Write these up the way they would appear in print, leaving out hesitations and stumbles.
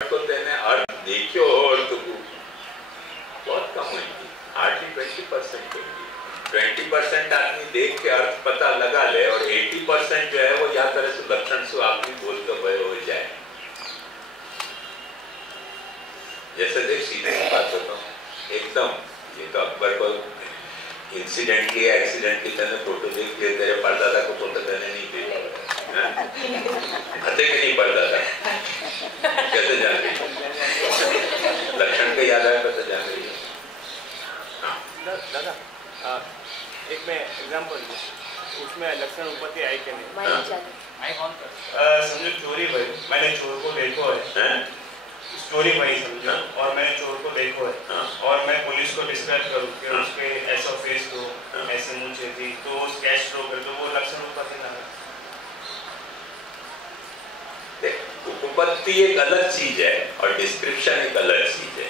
को तेने अर्थ देखियो और तो बहुत कम होगी, हार्डली 20% होगी। 20% आदमी देख के अर्थ पता लगा ले और 80% जो है वो या तरह से लक्षण से आदमी बोलते हुए हो जाए। जैसे देख सीधे की बात होता हूँ एकदम, ये तो अकबर को इंसिडेंटली एक्सीडेंट की तरह फोटो देख लिया, तेरे परदादा को फोटो देने नहीं दी हते कि नहीं परदादा कैसे जान रही लक्षण के याद आया पता जान रही है। दादा एक मैं एग्जांपल उसमें लक्षण उत्पत्ति आई कि नहीं? मैं कौन समझो चोरी भाई, मैंने चोर को देखो है स्टोरी भाई समझो, और मैंने चोर को देखो है और मैं पुलिस को डिस्क्राइब करूँ कि उसके ऐसा फेस हो, ऐसे मुझे थी, तो उस कैश फ्लो कर तो वो लक्षण उत्पत्ति ना है। उपपत्ति एक अलग चीज है और डिस्क्रिप्शन एक अलग चीज है।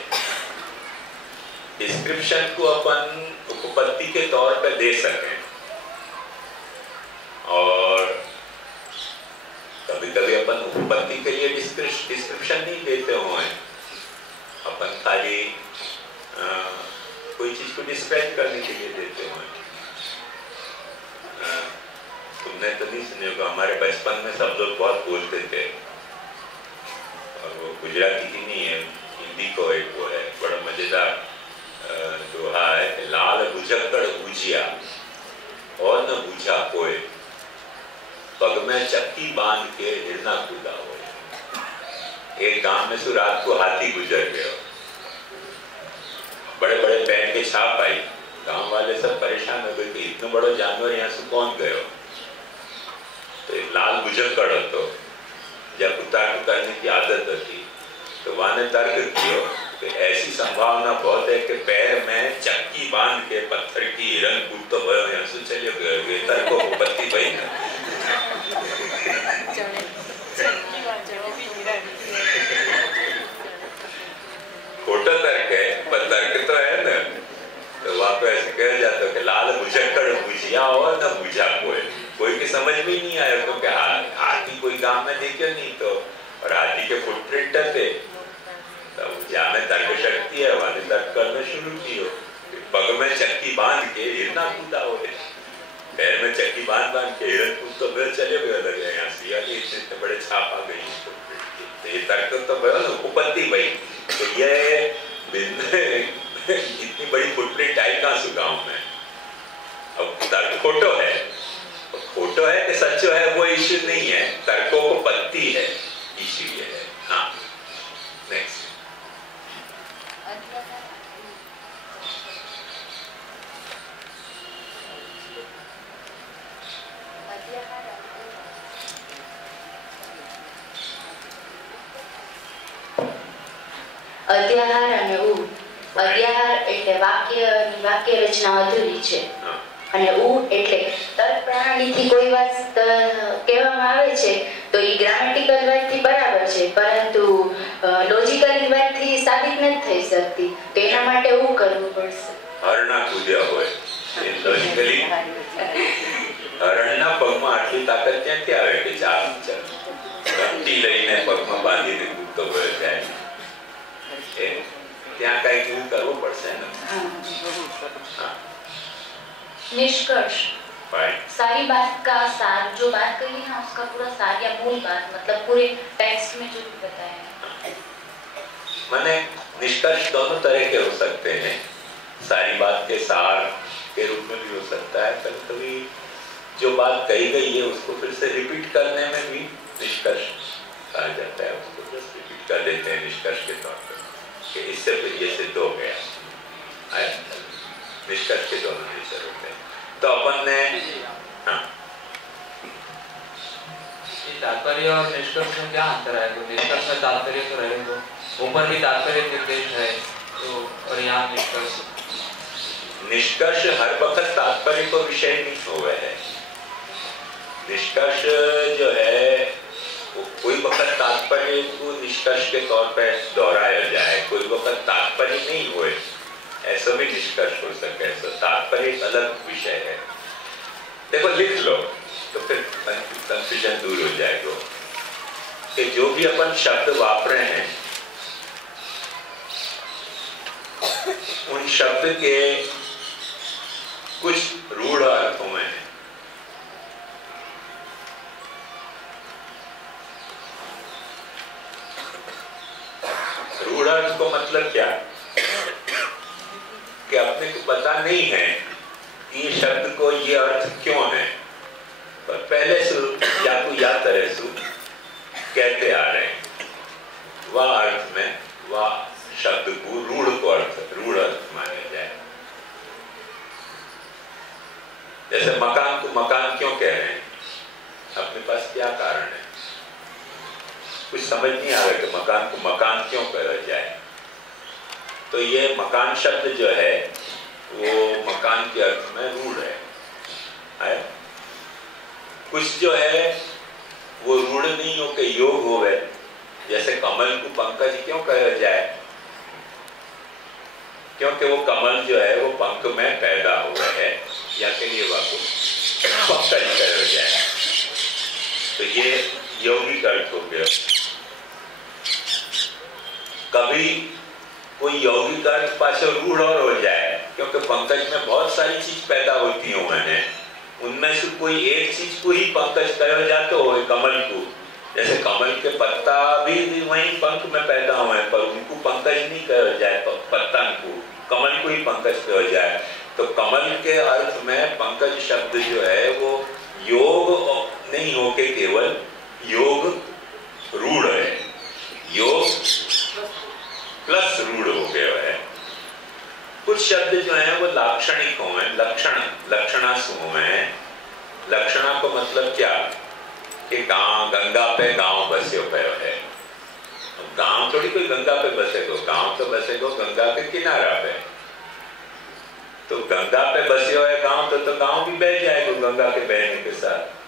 डिस्क्रिप्शन को अपन उपपत्ति के तौर पे दे सकें और कभी कभी अपन उपपत्ति के लिए डिस्क्रिप्शन नहीं देते हुए अपन खाली कोई चीज को डिस्क्राइब करने के लिए देते हुए। तुमने तो नहीं सुने होगा, हमारे बचपन में सब लोग बहुत बोलते थे और वो गुजराती की नहीं है, हिंदी को एक वो है बड़ा मजेदार दोहा है, लाल बुझक्कड़ बूझिया और न बूझा कोई, पग में चक्की बांध के हिरना कूदा हो। एक गांव में से रात को हाथी गुजर गया, बड़े बड़े पैर के छाप आई, गांव वाले सब परेशान हो गए कि इतने बड़े जानवर यहाँ से कौन गए। तो एक लाल बुझक्कड़ तो जब उतार करने की आदत होती तो वहां ने तर्क किया कि ऐसी संभावना बहुत है कि पैर में चक्की बांध के पत्थर की हिरन कूद तो भयो यहाँ से चले गए, तर्क उपपत्ति भाई ना खोटा तर्क है पर तर्क तो है ना। तो वहां पे ऐसे कहा जाता है कि लाल बुझक्कड़ बुझिया और न बुझा कोई की समझ में ही नहीं आया तो क्या हाथी कोई गांव में देखे नहीं तो, और हाथी के फुटप्रिंट थे तब जहाँ में तर्क शक्ति है वहां तर्क करना शुरू किया। पग में चक्की बांध के हिरना कूदा हो, पैर में चक्की बांध के हिरन कूद तो फिर चले गए लगे यहाँ से, यानी इतने बड़े छाप आ गई तो ये तर्क तो उपपत्ति भाई। तो ये इतनी बड़ी फुटप्रिंट आई कहाँ से गाँव में। अब तर्क फोटो है, फोटो है कि सच्चो है वो इश्यू नहीं है, तर्कों को पत्ती है इश्यू ये है। हाँ नेक्स्ट અધ્યાહાર અને ઉ અધ્યાહાર એટલે વાક્ય રચના અધૂરી છે અને ઉ એટલે તર્ક પ્રણાલીથી કોઈ વાત કહેવામાં આવે છે તો એ ગ્રામેટિકલ વાતથી બરાબર છે પરંતુ લોજિકલ વાતથી સાબિત નથી થઈ શકતી, તો એના માટે ઉ કરવું પડશે। હરણા કૂદ્યા હોય એ લોજિકલી હરણના પગમાં આટલી તાકાત ક્યાંથી આવે કે ઘંટી લઈને પગમાં બાંધીને કૂદતો હોય જાય, ત્યાં કઈ એવું કરવું પડશે ને। निष्कर्ष सारी बात का सार, जो बात कही ना उसका पूरा सार या मूल बात, मतलब पूरे टेक्स्ट में जो भी बताया। माने निष्कर्ष दोनों तरह के हो सकते हैं, सारी बात के सार के रूप में भी हो सकता है, कभी कभी जो बात कही गई है उसको फिर से रिपीट करने में भी निष्कर्ष कहा जाता है, उसको जस्ट रिपीट कर देते हैं निष्कर्ष के तौर पर कि इससे फिर ये सिद्ध हो गया। निष्कर्ष के दोनों नेचर होते हैं। तो अपन ने तात्पर्य और निष्कर्ष में क्या अंतर है? तो निष्कर्ष में तात्पर्य तो रहेगा, ऊपर भी तात्पर्य निर्देश है तो, और यहाँ निष्कर्ष हर वक्त तात्पर्य को विषय नहीं हुआ है। निष्कर्ष जो है वो कोई वक्त तात्पर्य को निष्कर्ष के तौर पर दोहराया जाए, कोई वक्त तात्पर्य नहीं हुए ऐसा भी निष्कर्ष हो सके, तो तात्पर्य एक अलग विषय है। देखो लिख लो तो फिर कंफ्यूजन दूर हो जाएगा कि जो भी अपन शब्द वापरे हैं शब्द के कुछ रूढ़ अर्थों में है। रूढ़ अर्थ को मतलब क्या कि अपने को पता नहीं है कि ये शब्द को ये अर्थ क्यों है, पर पहले से या तरह से कहते आ रहे हैं। वह अर्थ में वह शब्द को रूढ़ अर्थ माना जाए। जैसे मकान को मकान क्यों कह रहे हैं, अपने पास क्या कारण है, कुछ समझ नहीं आ रहा कि मकान को मकान क्यों कहा जाए। तो ये मकान शब्द जो है वो मकान के अर्थ में रूढ़ है। कुछ जो है वो रूढ़ नहीं हो के योग हो गए। जैसे कमल को पंकज क्यों कहा जाए, क्योंकि वो कमल जो है वो पंख में पैदा हुआ है, या के लिए वाको पंकज कहा जाए। तो ये यौगिक अर्थ हो गया। कभी कोई यौगिक अर्थ पास रूढ़ और हो जाए, क्योंकि पंकज में बहुत सारी चीज पैदा होती हैं, उनमें से कोई एक चीज को ही पंकज कहा जाता हो, कमल को। जैसे कमल के पत्ता भी वहीं पंख में पैदा हुए हैं, पर उनको पंकज नहीं कहा जाए, पत्ता को, कमल को ही पंकज कहा जाए। तो कमल के अर्थ में पंकज शब्द जो है वो योग नहीं होके केवल योग रूढ़ है, योग प्लस रूढ़ हो गया है। कुछ शब्द जो है वो लाक्षणिक हो, लक्षणासु हैं। लक्षणा को मतलब क्या कि गांव, गंगा पे गांव बसे पे है। गांव थोड़ी कोई गंगा पे बसेगो, गांव तो बसेगो गंगा के किनारा पे। तो गंगा पे बसे हुए गांव तो गांव भी बह जाएगा गंगा के बहने के साथ।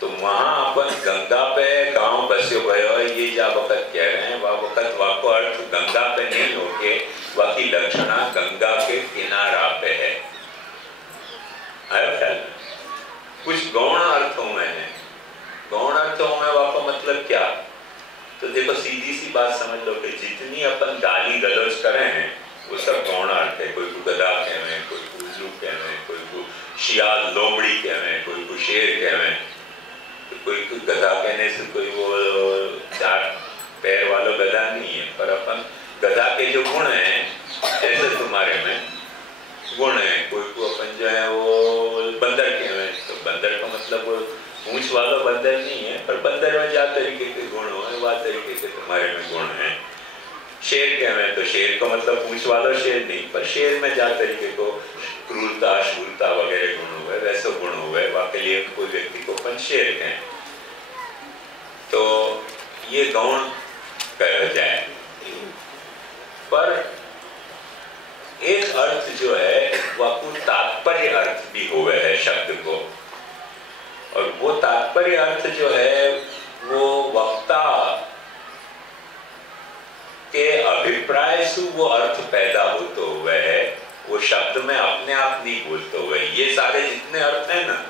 तो वहां अपन गंगा पे गांव बसे हुए है, ये जा वक्त कह रहे हैं, वह वक्त वाको अर्थ गंगा पे नहीं होके बाकी लक्षणा गंगा के किनारा पे है। कुछ गौण अर्थों में है। गौण अर्थों में वाको मतलब क्या, तो देखो सीधी सी बात समझ लो कि जितनी अपन गाली गलौज करे हैं वो सब गौण अर्थ है। कोई को गधा कहवे, कोई को उल्लू कहवे, कोई को शियाल लोमड़ी कहवे, कोई को शेर कहवे। कोई गधा कहने से कोई वो 4 पैर वाला गधा नहीं है, पर अपन गधा के जो गुण हैं, जैसे तुम्हारे में गुण है, कोई को अपन जो है वो बंदर कहवे, तो बंदर का मतलब वो पूंछ वाला बंदर नहीं है, पर बंदर में जा तरीके के गुण हो, वह तरीके के तुम्हारे में गुण है। शेर कहवे तो शेर का मतलब पूंछ वाला शेर नहीं, पर शेर में जा तरीके को क्रूरता, शूरता वगैरह गुण हुए, वैसे गुण हुए, वाके लिए कोई व्यक्ति को अपन शेर कहें। तो ये गौण कहा जाए। पर एक अर्थ जो है वह कुछ तात्पर्य अर्थ भी हुए है शब्द को, और वो तात्पर्य अर्थ जो है वो वक्ता के अभिप्राय से वो अर्थ पैदा होते हुए है, वो शब्द में अपने आप नहीं बोलते हुए। ये सारे जितने अर्थ हैं ना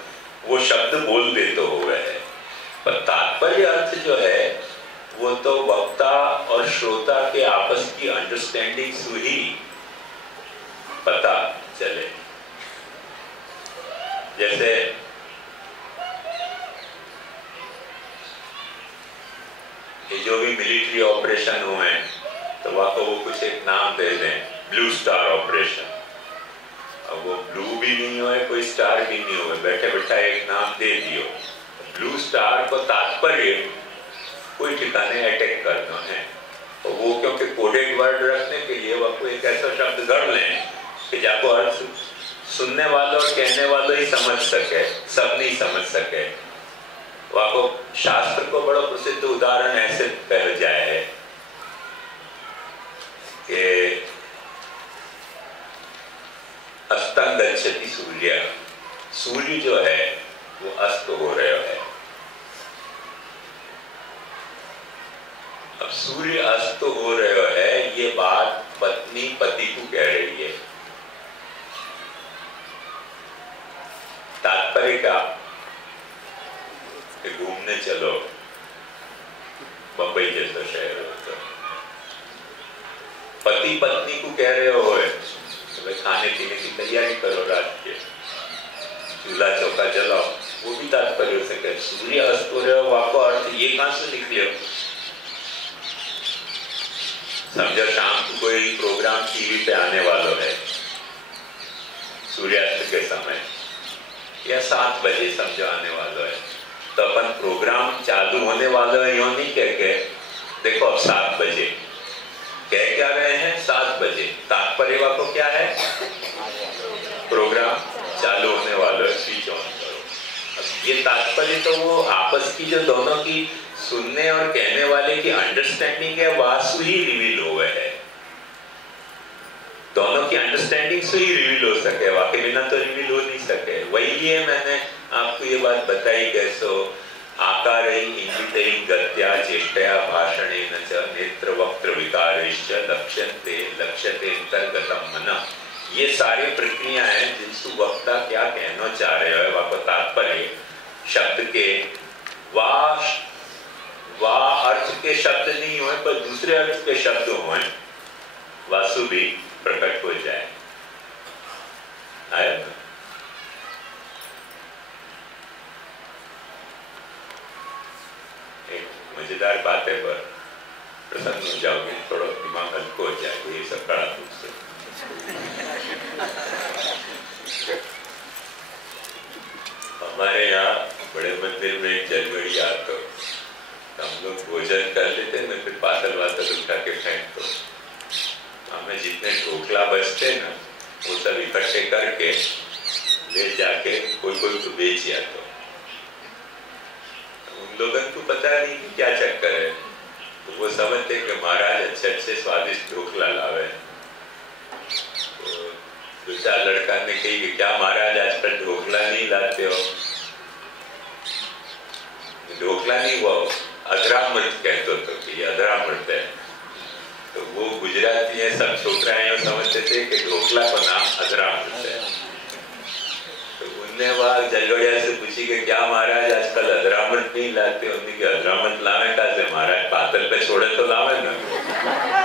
वो शब्द बोल देते हुए है, पर तात्पर्य अर्थ जो है वो तो वक्ता और श्रोता के आपस की अंडरस्टैंडिंग से ही पता चले। जैसे ये जो भी मिलिट्री ऑपरेशन हुए तो वहां को वो कुछ एक नाम दे दें, ब्लू स्टार ऑपरेशन। अब वो ब्लू भी नहीं हो, कोई स्टार भी नहीं हो, बैठे बैठा एक नाम दे दियो। ब्लू स्टार को तात्पर्य कोई ठिकाने अटैक करना है, तो वो क्योंकि कोडेड वर्ड रखने के लिए वो कोई एक ऐसा शब्द गढ़ लें कि जाको अर्थ सुनने वालों और कहने वालों ही समझ सके, सब नहीं समझ सके। वहां शास्त्र को बड़ा प्रसिद्ध उदाहरण ऐसे कहा जाए है कि अस्तंग गच्छति सूर्य, सूर्य जो है वो अस्त हो रहा है। अब सूर्य अस्त हो रहा है, ये बात पत्नी पति को कह रही है। तात्पर्य क्या, घूमने चलो बंबई जैसा शहर हो, तो पति पत्नी को कह रहे हो भाई खाने पीने की तैयारी करो, रात के चूल्हा चौका जलाओ, वो भी तात्पर्य हो सके। सूर्य अस्त हो रहे हो, आपको अर्थ ये कहां से निकले हो? समझो शाम को कोई प्रोग्राम टीवी पे आने वाला है सूर्यास्त के समय, या 7 बजे समझो आने वाला है, तो अपन प्रोग्राम चालू होने वाला है, यूं नहीं कह के देखो अब 7 बजे कह क्या रहे हैं, 7 बजे। तात्पर्य वाको क्या है? प्रोग्राम चालू होने वाला है, स्विच ऑन करो। अब ये तात्पर्य तो वो आपस की जो दोनों की सुनने और कहने वाले की अंडरस्टैंडिंग है, वासु ही रिवील हुए है। दोनों की अंडरस्टैंडिंग से ही रिवील हो सके, वाकई बिना तो रिवील हो नहीं सके। वही है मैंने आपको ये बात बताई कैसो आकारैः इंगितैः गत्या चेष्टया भाषणेन च नेत्र वक्त्र विकारेश्च लक्ष्यन्ते लक्ष्यते अंतर्गतम मनः। ये सारी प्रक्रिया है जिनसे वक्ता क्या कहना चाह रहे हो, वाको तात्पर्य शब्द के वाह अर्थ के शब्द नहीं हुए पर दूसरे अर्थ के शब्द हुए, वासु भी प्रकट हो जाए। आया? एक मजेदार बात है, पर प्रसन्न हो जाओगे, थोड़ा दिमाग हल्का हो जाएगा ये सब कड़ा दुख से। हमारे यहाँ बड़े मंदिर में एक जनवरी आता, हम लोग भोजन कर लेते हैं, मैं फिर पातल वातल उठा के फेंक दो। हमें जितने ढोकला बचते ना वो सब इकट्ठे करके ले जाके कोई तो बेच आता। उन लोगों को पता नहीं कि क्या चक्कर है, तो वो समझते कि महाराज अच्छे स्वादिष्ट ढोकला लावे। तो 2-4 लड़का ने कही कि क्या महाराज आजकल ढोकला नहीं लाते हो? ढोकला नहीं, वो अधरामृत कहते तो कि ये अधरामृत है। तो वो गुजराती है, सब छोकराएं समझते थे कि ढोकला का नाम अधरामृत है। तो उनने वहां जलगड़िया से पूछी कि क्या महाराज आजकल अधरामृत नहीं लाते? उन्होंने कि अधरामृत लावे का से महाराज पातल पे छोड़े तो लावे ना।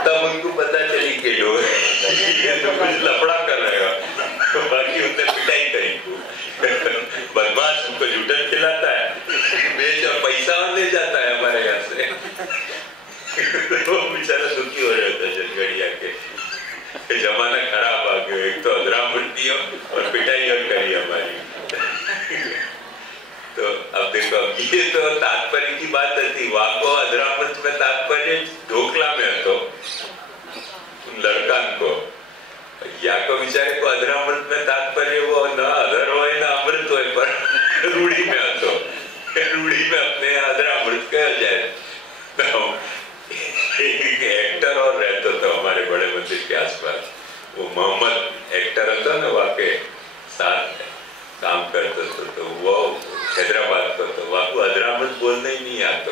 तब उनको पता चली कि लोग ये तो कुछ लफड़ा कर रहे हो। तो बाकी उनने पिटाई करी, बदमाश उनको लूटन खिलाता है, बेच और पैसा ले जाता है हमारे यहाँ से। तो बेचारा दुखी हो रहा था जनगढ़िया के, जमाना खराब आ गया, एक तो अधरामृत दियो और पिटाई और करी हमारी। तो अब देखो, ये तो तात्पर्य की बात थी, वाको अधरामृत में तात्पर्य ढोकला में तो लड़का को या को बेचारे को अधरामृत में तात्पर्य वो न अधर हो न अमृत हो, पर रूढ़ी में तो रूढ़ी में अपने अधरामृत कह जाए। तो एक एक्टर और रहता था हमारे बड़े मंदिर के आसपास, वो मोहम्मद एक्टर था ना, वहाँ के साथ काम करता था। तो वो हैदराबाद का, तो वहाँ को अधरामृत बोलना ही नहीं आता।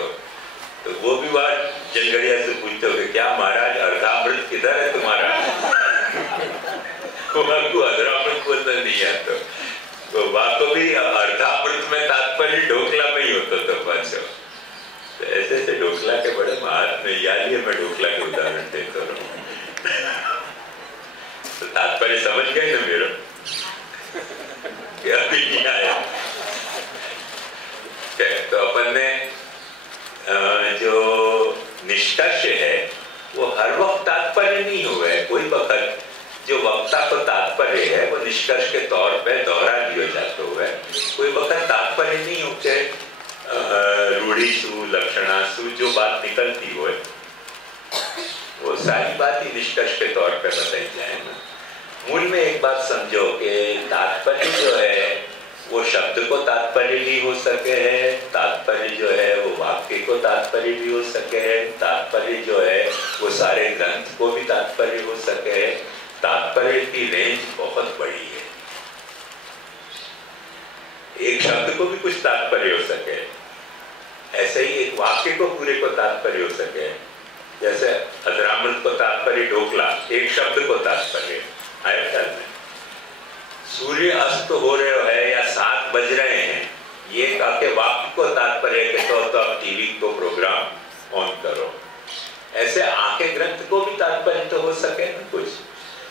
तो वो भी बात जनगढ़िया से पूछते हो क्या महाराज अर्धामृत किधर है तुम्हारा? वहाँ को अधरामृत बोलना नहीं आता। तो वहाँ को भी अर्धामृत में तात्पर्य ढोकला में ही होता था पाछो। तो ऐसे ढोकला के बड़े महात्मा, याद है मैं ढोकला के उदाहरण देता हूँ। तो तात्पर्य समझ गए ना मेरा? क्या भी नहीं आया? तो अपन ने जो निष्कर्ष है वो हर वक्त तात्पर्य नहीं हुआ है। कोई वक्त जो वक्ता को तात्पर्य है वो निष्कर्ष के तौर पे दोहरा दिया जाता हुआ है। कोई वक्त तात्पर्य नहीं होते, रूढ़िसु लक्षणासु जो बात निकलती हो वो सारी बात ही निष्कर्ष के तौर पे बताई जाए ना। मूल में एक बात समझो कि तात्पर्य जो है वो शब्द को तात्पर्य भी हो सके है, तात्पर्य जो है वो वाक्य को तात्पर्य भी हो सके है, तात्पर्य जो है वो सारे ग्रंथ को भी तात्पर्य हो सके है। तात्पर्य की रेंज बहुत बड़ी है, एक शब्द को भी कुछ तात्पर्य हो सके, ऐसे ही एक वाक्य को पूरे को तात्पर्य हो सके। जैसे अधरामृत को तात्पर्य ढोकला, एक शब्द को तात्पर्य आया ख्याल में। सूर्य अस्त हो रहे है या 7 बज रहे हैं, ये आपके वाक्य को तात्पर्य के तो आप टीवी को प्रोग्राम ऑन करो। ऐसे आके ग्रंथ को भी तात्पर्य तो हो सके ना कुछ,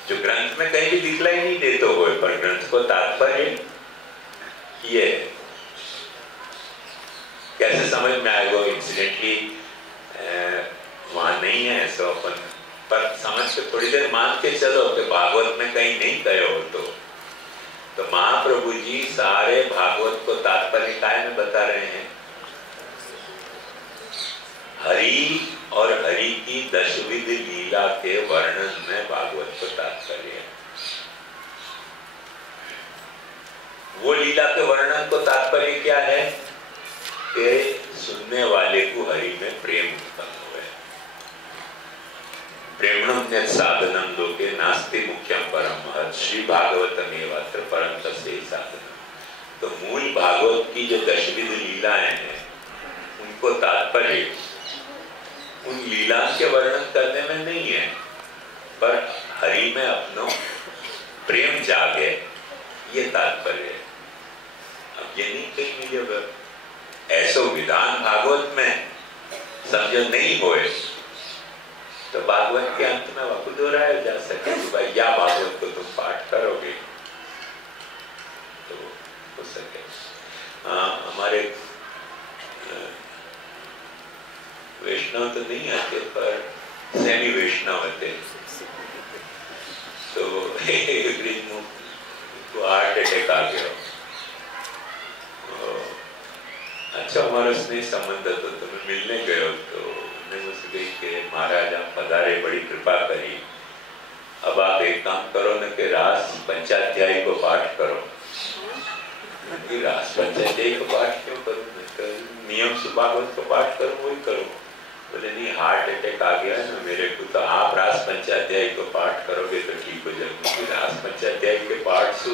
जो ग्रंथ ग्रंथ में कहीं भी दिखलाई नहीं देते हुए, पर ग्रंथ को तात्पर्य ये कैसे समझ में आएगा? इंसिडेंटली वहां नहीं है ऐसा, अपन पर समझ के थोड़ी देर मान के चलो कि भागवत में कहीं नहीं कहे हो तो महाप्रभु जी सारे भागवत को तात्पर्य काय में बता रहे हैं? हरि और हरि की दशविध लीला के वर्णन में भागवत को तात्पर्य है। वो लीला के वर्णन को तात्पर्य क्या है कि सुनने वाले को हरि में प्रेम उत्पन्न हुए। प्रेमणम साधनम लोके नास्ति मुख्यम परम महत् श्री भागवतमेवात्र परम तस्मै साधनम। तो मूल भागवत की जो दशविध लीलाएं हैं उनको तात्पर्य उन लीला के वर्णन करने में नहीं है, पर हरि में अपनो प्रेम जागे, ये तात्पर्य है। अब ये नहीं कहीं जब ऐसो विधान भागवत में समझो नहीं होए तो भागवत के अंत में वापस दोहराया जा सके कि भाई या भागवत को तुम पाठ करोगे तो हो सके। हमारे वैष्णव तो नहीं आते पर सेमी वैष्णव आते, तो तो हार्ट अटैक आ गया। अच्छा हमारा स्नेह संबंध तो तुम्हें मिलने गए तो मैं मुझसे कही कि महाराज आप पधारे, बड़ी कृपा करी, अब आप एक काम करो न कि रास पंचाध्यायी को पाठ करो। रास पंचाध्यायी को पाठ क्यों करूं? नियम से भागवत को पाठ करूं, वही करो। बोले नहीं, हार्ट अटैक आ गया है ना मेरे को, तो आप रास पंचाध्यायी को पाठ करोगे तो ठीक हो जाएगा। रास पंचाध्यायी के पाठ से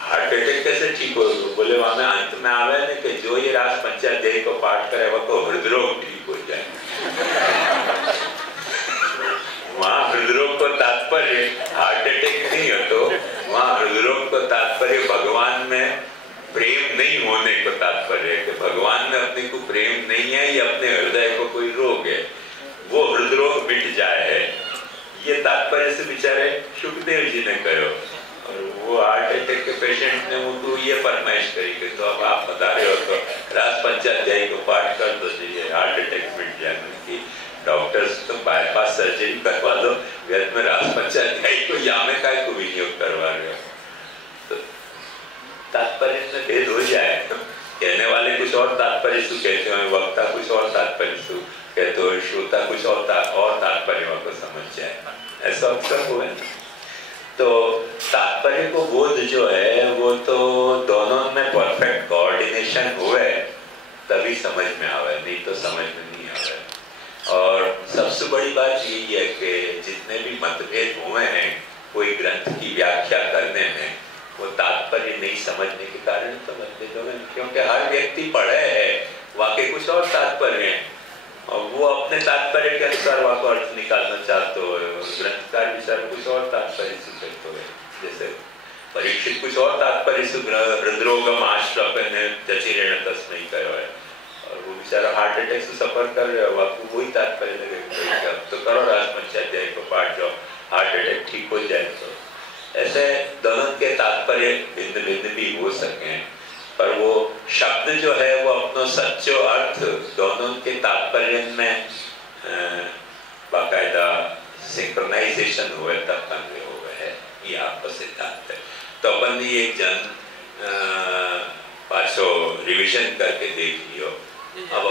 हार्ट अटैक कैसे ठीक हो? बोले वहां में अंत में आवे ना कि जो ये रास पंचाध्यायी को पाठ करे वो तो हृदरोग ठीक हो जाए। वहां हृदरोग को तात्पर्य हार्ट अटैक नहीं हो, तो वहां हृदरोग को तात्पर्य भगवान में प्रेम नहीं होने को तात्पर्य है कि भगवान में अपने को प्रेम नहीं है या अपने हृदय को कोई रोग है, वो हृदरोग मिट जाए है, ये तात्पर्य से बेचारे सुखदेव जी ने कहो। और वो हार्ट अटैक के पेशेंट ने वो तो ये फरमाइश करी कि तो अब आप बता रहे हो तो रास पंचाध्यायी को पाठ कर दो, ये हार्ट अटैक मिट जाए। डॉक्टर्स तो बाईपास सर्जरी करवा दो, घर में रास पंचाध्यायी को या में काय को विनियोग करवा रहे हो, तो तात्पर्य में भेद हो जाए। कहने वाले कुछ और तात्पर्य से कहते हैं, वक्ता कुछ और तात्पर्य से कहते हो, श्रोता कुछ और तात्पर्य को समझ जाए, ऐसा अक्सर हुआ है। तो तात्पर्य को बोध जो है वो तो दोनों में परफेक्ट कोऑर्डिनेशन हुए तभी समझ में आवे, नहीं तो समझ में नहीं आवे। और सबसे बड़ी बात यही है कि जितने भी मतभेद हुए हैं कोई ग्रंथ की व्याख्या करने में, वो तात्पर्य नहीं समझने के कारण तो मतभेद हुए, क्योंकि हर व्यक्ति पढ़े है वाकई कुछ और तात्पर्य है और वो अपने तात्पर्य के अनुसार वहाँ को अर्थ निकालना चाहते हो, ग्रंथकार विचार कुछ और तात्पर्य से कहते हुए, जैसे परीक्षित कुछ और तात्पर्य से हृदरोगम आश्रपने चचिरेण तस्मै कहो है, और वो बेचारा हार्ट अटैक से सफर कर रहे हो, आपको वही तात्पर्य लगे तो करो रास पंचाध्यायी को पाठ जाओ, हार्ट अटैक ठीक हो जाए। तो ऐसे दोनों के तात्पर्य भिन्न भिन्न भी हो सके, पर वो शब्द जो है वो अपनो सच्चो अर्थ दोनों के तात्पर्य में बाकायदा सिंक्रोनाइजेशन हुए तब कन्वे हुए है, ये आपका सिद्धांत है। तो अपन ने एक जन पाछो रिवीजन करके देख लियो। अब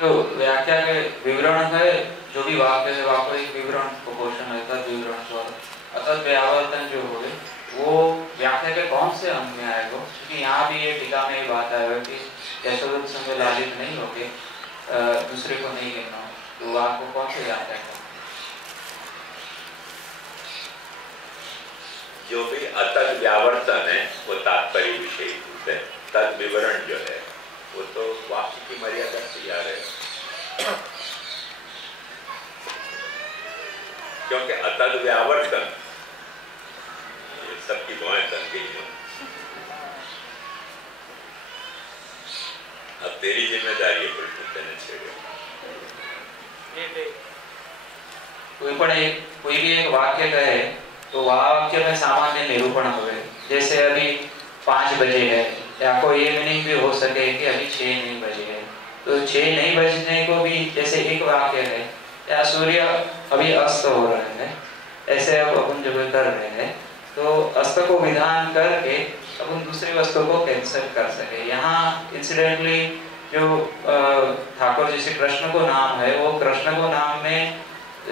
जो व्याख्या के विवरण है, जो भी वाक्य है वहाँ पर एक विवरण प्रोपोर्शन है, तद विवरण स्वर अतः व्यावर्तन जो हो वो व्याख्या के कौन से अंग में आएगा? क्योंकि यहाँ भी ये टीका में ये बात आएगा कि यशोदत संग लालित नहीं होके दूसरे को नहीं कहना, तो आपको कौन से व्याख्या है? जो भी अतः व्यावर्तन है वो तात्पर्य विषय है, तद विवरण जो है वो तो वाक्य की मर्यादा से याद है, क्योंकि अतः व्यावर्तन सबकी दुआएं तन गई हो। अब तेरी जिम्मेदारी है प्रश्न देने छेड़े। कोई भी एक वाक्य कहे तो वाक्य में सामान्य निरूपण हो, जैसे अभी 5 बजे है, या कोई ये मीनिंग भी हो सके कि अभी 6 नहीं बजे है, तो 6 नहीं बजने को भी जैसे एक वाक्य है, या सूर्य अभी अस्त हो रहा है, ऐसे अब अपन जो कर रहे हैं तो अस्त को विधान करके अपन दूसरी वस्तु को कैंसिल कर सके। यहाँ इंसिडेंटली जो ठाकुर जी से कृष्ण को नाम है, वो कृष्ण को नाम में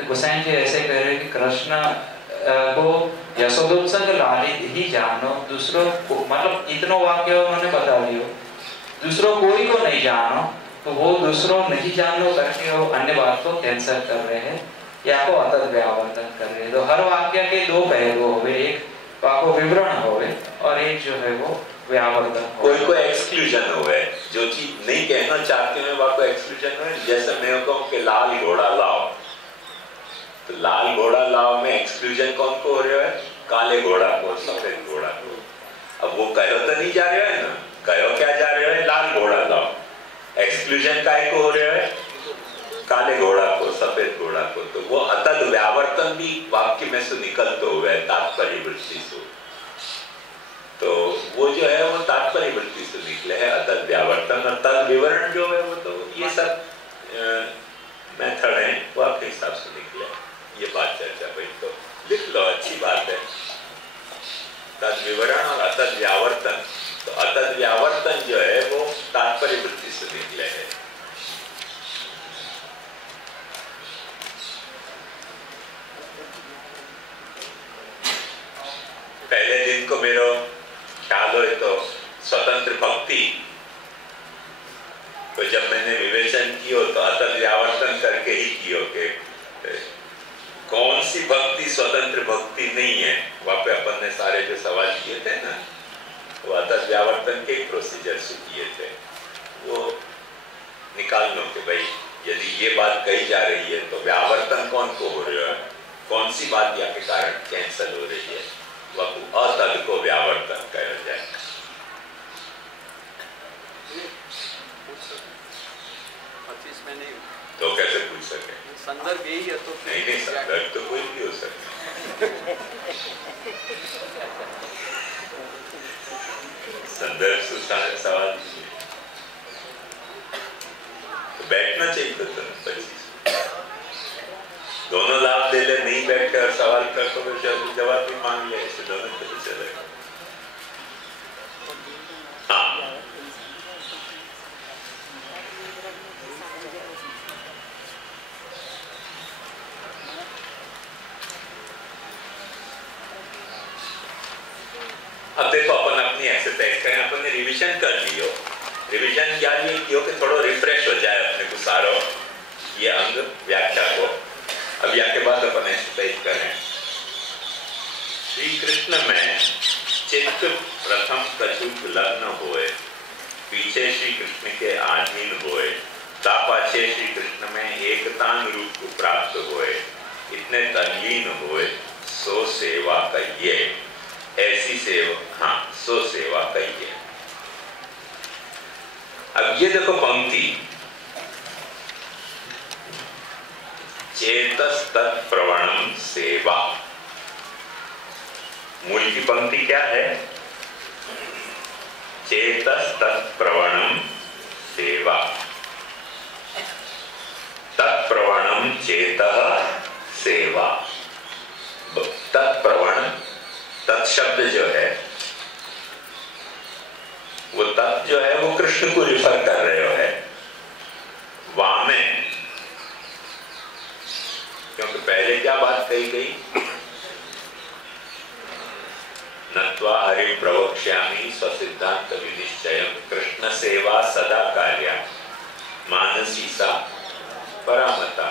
गोसाई जी ऐसे कह रहे कि कृष्ण को यशोदोत्संग लालित ही जानो, दूसरों को मतलब इतनों वाक्य उन्होंने बता दियो, दूसरों कोई को नहीं जानो, तो वो दूसरों नहीं जानो करके वो अन्य बात को कैंसिल कर रहे हैं या को अतत व्यावर्तन कर रहे हैं। तो हर वाक्य के 2 पहलू होवे, एक वाक्य विवरण होवे और एक जो है वो व्यावर्तन। कोई को एक्सक्लूजन होवे, जो चीज नहीं कहना चाहते हैं वाक्य एक्सक्लूजन होवे। जैसे मैं कहूं कि लाल घोड़ा लाओ, तो लाल घोड़ा लाओ में एक्सक्लूजन कौन को हो रहा है? काले घोड़ा को, सफेद घोड़ा को। अब वो कहो तो नहीं जा रहा है ना, कहो क्या जा रहा है? लाल घोड़ा लाओ। एक्सक्लूजन काय को हो रहा है? काले घोड़ा को, सफेद घोड़ा को। तो वो अतद व्यावर्तन भी वाक्य में से निकलते हुए तात्पर्य वृत्ति से, तो वो जो है वो तात्पर्य वृत्ति से निकले है अतद व्यावर्तन। और तद विवरण जो है वो तो ये सब मेथड है, वो आपके हिसाब से निकले। ये बात चर्चा भाई तो लिख लो, अच्छी बात है। तद विवरण और अतद व्यावर्तन, तो अतद व्यावर्तन जो है वो तात्पर्य वृत्ति से निकले है। पहले दिन को मेरा ख्याल हो तो स्वतंत्र भक्ति, तो जब मैंने विवेचन किया तो अतद व्यावर्तन करके ही किया कि कौन सी भक्ति स्वतंत्र भक्ति नहीं है। वहां पे अपन ने सारे जो सवाल किए थे ना, वो अतद व्यावर्तन के प्रोसीजर से किए थे। वो निकाल लो कि भाई यदि ये बात कही जा रही है तो व्यावर्तन कौन को हो रहा है, कौन सी बात या के कारण कैंसल हो रही है, वह अतद को व्यावर्तन कहा जाए। तो कैसे पूछ सके? संदर्भ यही है तो नहीं, संदर्भ तो कोई भी हो सकता है। संदर्भ से सवाल तो बैठना चाहिए तो दोनों लाभ दे ले, नहीं बैठ कर सवाल कर तो जवाब भी मांग ले, इसे दोनों पता चलेगा। हाँ, अब देखो अपन अपनी एक्सरसाइज करें। अपन ने रिवीजन कर लियो, रिवीजन क्या ये कियो कि थोड़ा रिफ्रेश हो जाए अपने को सारो ये अंग व्याख्या को। अब या के बाद अपन एक्सरसाइज करें। श्री कृष्ण में चित्त प्रथम कछुक लग्न होए, पीछे श्री कृष्ण के आधीन होए, तापाछे श्री कृष्ण में एकतांग रूप को प्राप्त होए, इतने तल्लीन होए, सो सेवा कहिए। ऐसी सेवा, हाँ, सो सेवा कहिए। अब ये देखो पंक्ति, चेतस तत्प्रवणम सेवा। मूल की पंक्ति क्या है? चेतस तत्प्रवणम सेवा। तत्प्रवणम चेतः सेवा। तत्प्रवण, तत् शब्द जो है वो तत् जो है वो कृष्ण को रिफर कर रहे हो है वामे, क्योंकि पहले क्या बात कही गई? नत्वा हरि प्रवक्ष्यामि स्वसिद्धांत विनिश्चयम्, कृष्ण सेवा सदा कार्या मानसी सा परामता।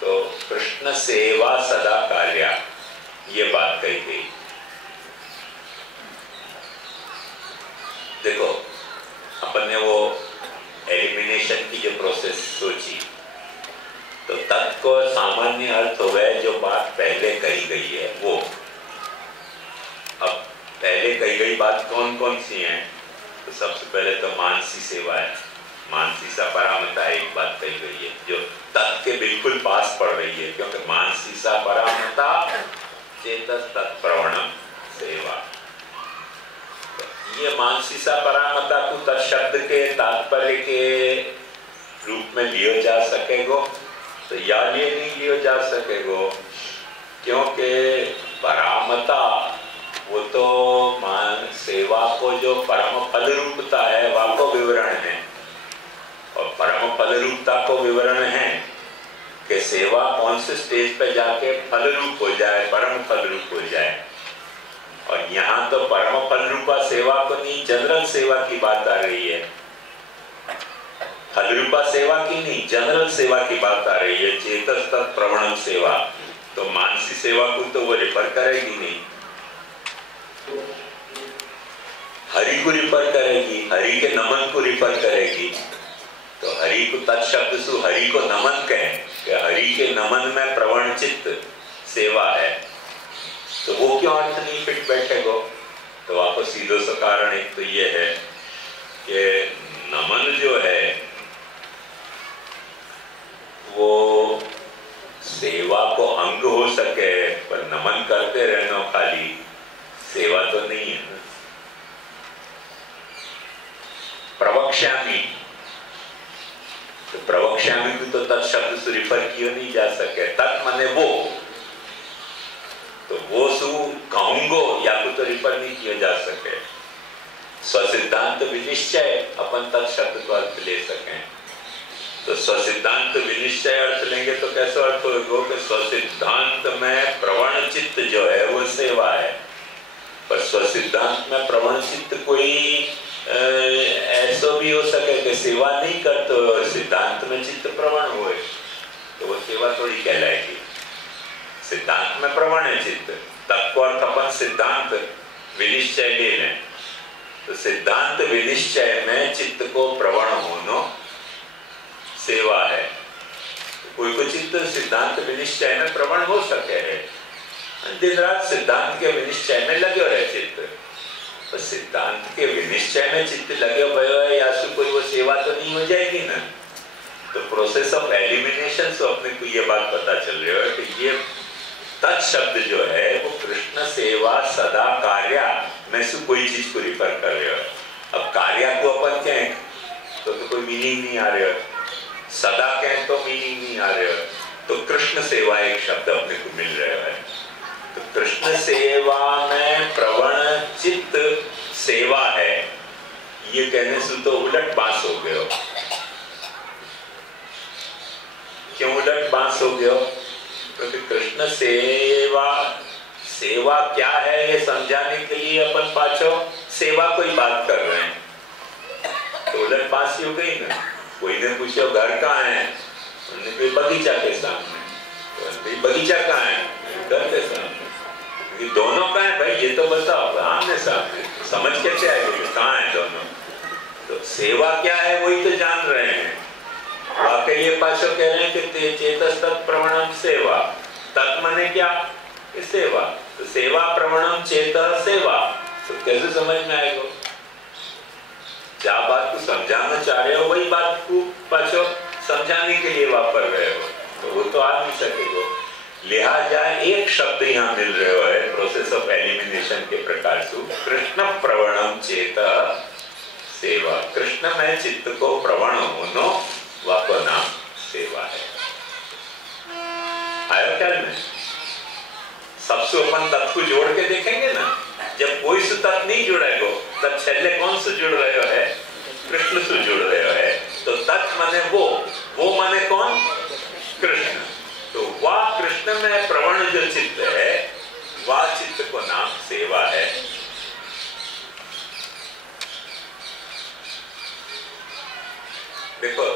तो कृष्ण सेवा सदा कार्या ये बात कही गई। देखो अपन ने वो एलिमिनेशन की जो प्रोसेस सोची, तो तत् को सामान्य अर्थ हो गए जो बात पहले कही गई है वो। अब पहले कही गई बात कौन कौन सी है? तो सबसे पहले तो मानसी सेवा है, मानसी सा परामता एक बात कही गई है जो तत् के बिल्कुल चेतस तत्प्रवणम सेवा। ये मानसिसा परामता को तत्शब्द के तात्पर्य के रूप में लियो जा सकेगो तो या लिए नहीं लियो जा सकेगो, क्योंकि परामता वो तो मान सेवा को जो परम फल रूपता है वह को विवरण है, और परम फल रूपता को विवरण है कि सेवा कौन से स्टेज पे जाके फल रूप हो जाए, परम फल रूप हो जाए। और यहाँ तो परम फल रूपा सेवा को नहीं, जनरल सेवा की बात आ रही है। फल रूपा सेवा की नहीं, जनरल सेवा की बात आ रही है। चेतस तत्प्रवणम सेवा, तो मानसी सेवा को तो वो रिफर करेगी नहीं, हरि को रिफर करेगी, हरि के नमन को रिफर करेगी। तो हरि को तत्शब्द सु हरि को नमन कहें कि हरि के नमन में प्रवण चित्त सेवा है, तो वो क्यों अर्थ नहीं फिट बैठेगा? तो वापस सीधो सा कारण एक तो ये है कि नमन जो है वो सेवा को अंग हो सके, पर नमन करते रहना खाली सेवा तो नहीं है ना। प्रवक्ष्यामि, तो प्रवक्ष्यामि को तो तत्शब्द से रिफर किया नहीं जा सके। तत् माने वो, तो वो सु कहूंगो या को तो रिफर नहीं किया जा सके। स्वसिद्धांत विनिश्चय अपन तत्शब्द को अर्थ ले सकें, तो स्वसिद्धांत विनिश्चय अर्थ लेंगे तो कैसा अर्थ होगा कि स्वसिद्धांत में प्रवण चित्त जो है वो सेवा है, पर स्वसिद्धांत में प्रवण चित्त कोई ऐसा भी हो सके कि सेवा नहीं करते और सिद्धांत में चित्त प्रवण हुए, तो वो सेवा थोड़ी कहलाएगी। सिद्धांत में प्रवण है चित्त, तब को अर्थ अपन सिद्धांत विनिश्चय ले लें, तो सिद्धांत विनिश्चय में चित्त को प्रवण होना सेवा है। कोई को चित्त सिद्धांत विनिश्चय में प्रवण हो सके है, दिन रात सिद्धांत के विनिश्चय में लगे रहे चित्त, तो सिद्धांत के विनिश्चय में चित्त लगे भयो है या सु कोई वो सेवा तो नहीं हो जाएगी ना। तो प्रोसेस ऑफ एलिमिनेशन से अपने को ये बात पता चल रही है कि ये तत्शब्द जो है वो कृष्ण सेवा सदा कार्य में से कोई चीज को रिफर कर रहे हो। अब कार्य को अपन कहें तो कोई मीनिंग नहीं आ रहे हो, सदा कहें तो मीनिंग नहीं आ रहे हो, तो कृष्ण सेवा एक शब्द अपने को मिल रहा है। तो कृष्ण सेवा में प्रवण चित्त सेवा है, ये कहने से तो उलट बांस हो गए हो। क्यों उलट बांस हो गए हो? क्योंकि कृष्ण सेवा, सेवा क्या है ये समझाने के लिए अपन पाछो सेवा कोई बात कर रहे हैं, तो उलट बांस हो गई ना। कोई ने पूछो घर कहाँ है, उन्होंने कहा बगीचा के सामने, तो बगीचा कहाँ है, घर के सामने। ये दोनों कहाँ है भाई ये तो बताओ, आमने सामने, समझ कैसे आएगी कहाँ है दोनों? तो सेवा क्या है वही तो जान रहे हैं। वाकई ये पाशो कह रहे हैं कि चेतस तत्प्रवणम सेवा, तत् माने क्या? सेवा। तो सेवा प्रवणम चेतस सेवा, तो कैसे समझ में आएगा? क्या बात को समझाना चाह रहे हो वही बात को पाछो समझाने के लिए वापर रहे हो, तो वो तो आ नहीं सकेगा। लिहाजा एक शब्द यहाँ मिल रहे है प्रोसेस ऑफ एलिमिनेशन के प्रकार से, कृष्ण प्रवणम चेत सेवा। कृष्ण में चित्त को प्रवण होनो वाको नाम सेवा है। आया ख्याल में? सबसे अपन तत्व को जोड़ के देखेंगे ना, जब कोई से तत्व नहीं जुड़ेगा तब छेले कौन से जुड़ रहे है? कृष्ण से जुड़ रहे है। तो तत्व माने वो माने कौन? कृष्ण। तो वह कृष्ण में प्रवण जो चित्त है वह चित्त को नाम सेवा है। देखो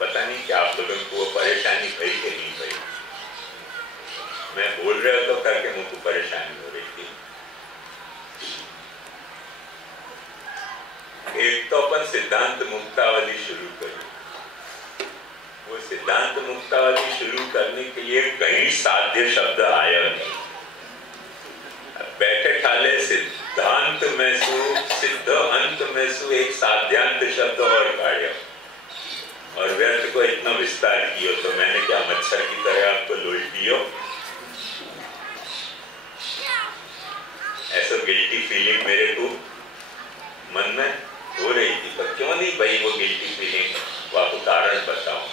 पता नहीं कि आप लोगों को वो परेशानी भई कि नहीं भई। मैं बोल रहा तो करके मुझको परेशानी हो रही थी। एक तो अपन सिद्धांत मुक्तावली शुरू करी, वो सिद्धांत मुक्तावली शुरू करने के लिए कई साध्य शब्द आया नहीं। बैठे खाले सिद्धांत में सु सिद्ध अंत में सु एक साध्यांत शब्द और काढ़िया, और व्यर्थ को इतना विस्तार कियो, तो मैंने क्या मच्छर की तरह आपको लोट दियो? ऐसा गिल्टी फीलिंग मेरे को मन में हो रही थी, पर क्यों नहीं भाई वो गिल्टी फीलिंग, वो आपको कारण बताऊं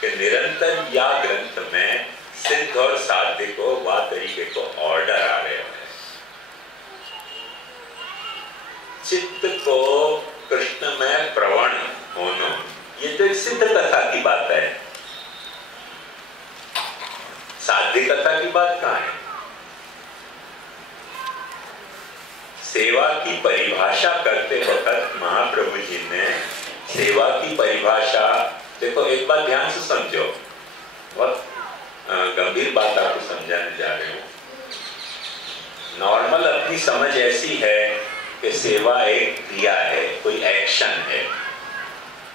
कि निरंतर या ग्रंथ में सिद्ध और साध्य को व तरीके को ऑर्डर आ रहे हैं। चित्त को कृष्ण में प्रवण होना, ये तो एक सिद्ध कथा की बात है। साध्य कथा की बात कहाँ है? सेवा की परिभाषा करते वक्त महाप्रभु जी ने सेवा की परिभाषा, देखो एक बात ध्यान से समझो, बहुत गंभीर बात आपको समझाने जा रहे हूं। नॉर्मल अपनी समझ ऐसी है कि सेवा एक क्रिया है, कोई एक्शन है,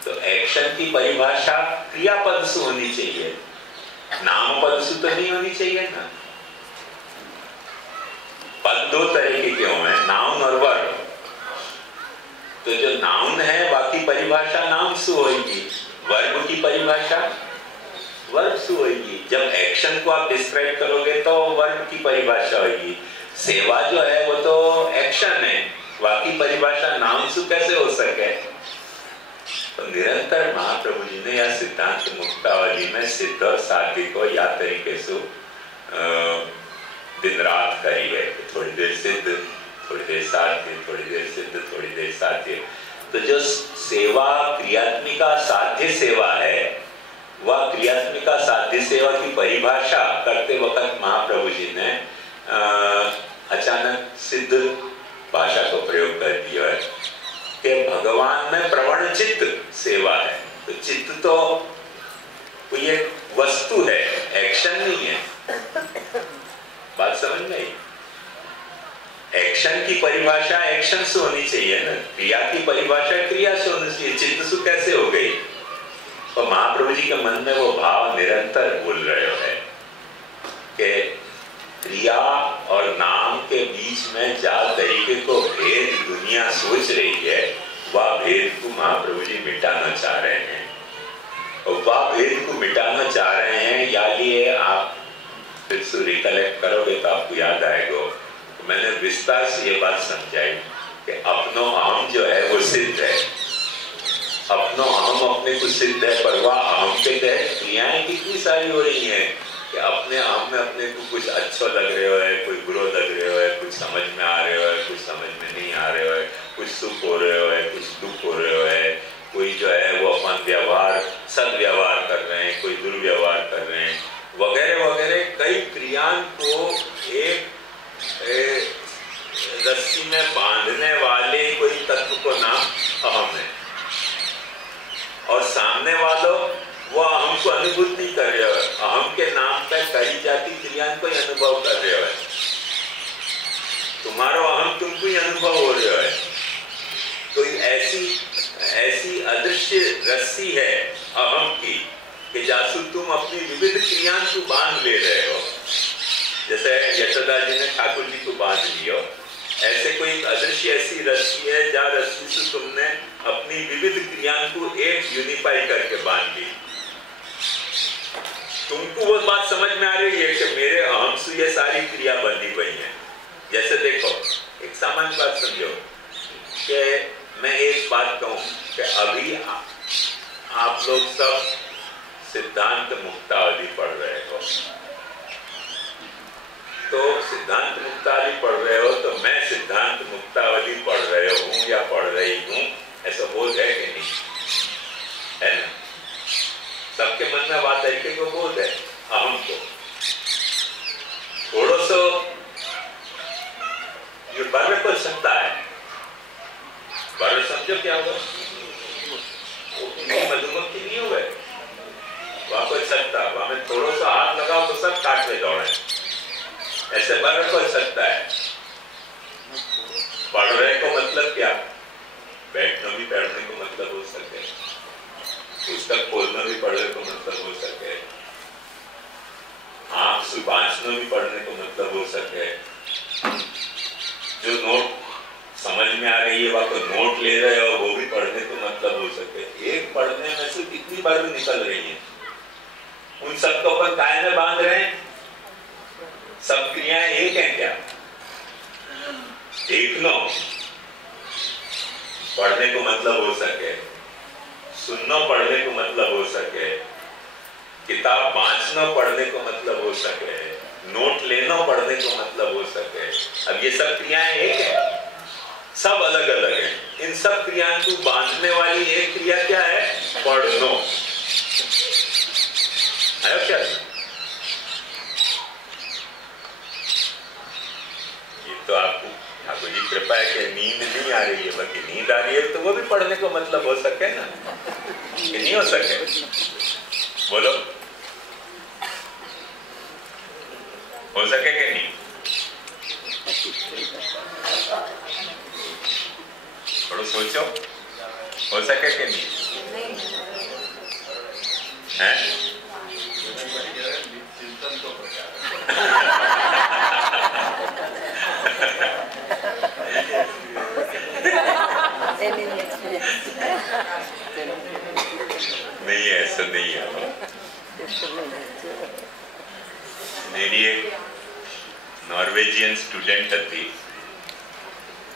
तो एक्शन की परिभाषा क्रियापद से होनी चाहिए, नाम पद से तो नहीं होनी चाहिए ना। पद दो तरह के क्यों है, नाउन और वर्ब। तो जो नाउन है बाकी परिभाषा नाउन से होगी, वर्ब की परिभाषा वर्ब से होगी। जब एक्शन को आप डिस्क्राइब करोगे तो वर्ब की परिभाषा होगी। सेवा जो है वो तो एक्शन है, बाकी परिभाषा नाउन से कैसे हो सके? तो निरंतर महाप्रभु जी ने या सिद्धांत मुक्तावली में सिद्ध और साध्य को या तरीके से दिन रात करी है, थोड़ी देर सिद्ध, थोड़ी देर साध्य, थोड़ी देर सिद्ध, थोड़ी देर साध्य। तो जो सेवा क्रियात्मिका साध्य सेवा है, वह क्रियात्मिका साध्य सेवा की परिभाषा करते वक्त महाप्रभु जी ने अचानक सिद्ध भाषा को प्रयोग कर दिया है कि भगवान में प्रवण चित्त सेवा है। तो चित्त तो कोई एक वस्तु है, एक्शन नहीं है। बात समझ में आई? एक्शन की परिभाषा एक्शन से होनी चाहिए ना, क्रिया की परिभाषा क्रिया से होनी चाहिए। चित्त से कैसे हो गई? तो महाप्रभु जी के मन में वो भाव निरंतर बोल रहे हैं कि क्रिया और नाम के बीच में जहाँ तरीके को भेद दुनिया सोच रही है, वह भेद को महाप्रभु जी मिटाना चाह रहे हैं। और वह भेद को मिटाना चाह रहे हैं, या लिए आप फिर से रिकलेक्ट करोगे तो आपको याद आएगा। तो मैंने विस्तार से ये बात समझाई कि अपनो अहम जो है वो सिद्ध है, अपनो अहम अपने को सिद्ध है, पर वह अहम के तहत क्रियाएं कितनी सारी हो रही हैं कि अपने अहम में अपने को कुछ अच्छा लग रहे हो है, कोई बुरा लग रहे हो है, कुछ समझ में आ रहे हो है, कुछ समझ में नहीं आ रहे हो है, कुछ सुख हो रहे हो है, कुछ दुख हो रहे हो है, कोई जो है वो अपन व्यवहार सदव्यवहार कर रहे हैं, कोई दुर्व्यवहार कर रहे हैं, वगैरह वगैरह। कई क्रियाओं को एक रस्सी में बांधने वाले कोई तत्व को नाम अहम है, और सामने वालों वो अहम को अनुभूत नहीं कर रहे हो, अहम के नाम पर कई जाति क्रियाओं को अनुभव कर रहे हो। तुम्हारा अहम तुमको ही अनुभव हो रहा है। कोई ऐसी अदृश्य रस्सी है अहम की कि जासू तुम अपनी विविध क्रियाओं को बांध ले रहे हो। जैसे यशोदा जी ने ठाकुर जी को बांध लियो, ऐसे कोई अदृश्य ऐसी रस्सी है जहाँ रस्सी से तुमने अपनी विविध क्रियाओं को एक यूनिफाई करके बांध ली। तुमको वो बात समझ में आ रही है कि मेरे अहम से ये सारी क्रिया बंधी हुई है। जैसे देखो, एक सामान्य बात समझो कि मैं एक बात कहूं कि अभी आप लोग सब सिद्धांत मुक्तावली पढ़ रहे हो, तो सिद्धांत मुक्तावली पढ़ रहे हो तो मैं सिद्धांत मुक्तावली पढ़ रहे हूं या पढ़ रही हूं, ऐसा बोध है कि नहीं? है ना? सबके मन में बात तरीके को बोध है, अहम को थोड़ा सा ये बर्र को सकता है। बर्र समझो क्या हुआ? मधुमक्खी नहीं हुए, वहां को सकता, वहां में थोड़ा सा हाथ लगाओ तो सब काट में दौड़े, ऐसे बर्र को सकता है। पढ़ रहे को मतलब क्या? बैठना भी बैठने को मतलब हो सके, पुस्तक खोलना भी पढ़ने को मतलब हो सके, आंख से बांचना भी पढ़ने को मतलब हो सके, जो नोट समझ में आ रही है वह को नोट ले रहे हो वो भी पढ़ने को मतलब हो सके। एक पढ़ने में से कितनी पर निकल रही है, उन सबको अपन काय में बांध रहे हैं? सब क्रियाएं एक हैं क्या? देख लो, पढ़ने को मतलब हो सके, सुनना पढ़ने को मतलब हो सके, किताब बांचना पढ़ने को मतलब हो सके, नोट लेना पढ़ने को मतलब हो सके। अब ये सब क्रियाएं एक है, सब अलग अलग है। इन सब क्रियाओं को बांधने वाली एक क्रिया क्या है? पढ़नो। आयो क्या? ये तो आपको ठाकुर जी कृपा है कि नींद नहीं आ रही है, बाकी नींद आ रही है तो वो भी पढ़ने को मतलब हो सके ना, कि नहीं हो सके? बोलो, हो सके कि नहीं? थोड़ा सोचो, हो सके कि नहीं? हैं? नहीं, ऐसा नहीं है। मेरी एक नॉर्वेजियन स्टूडेंट थी,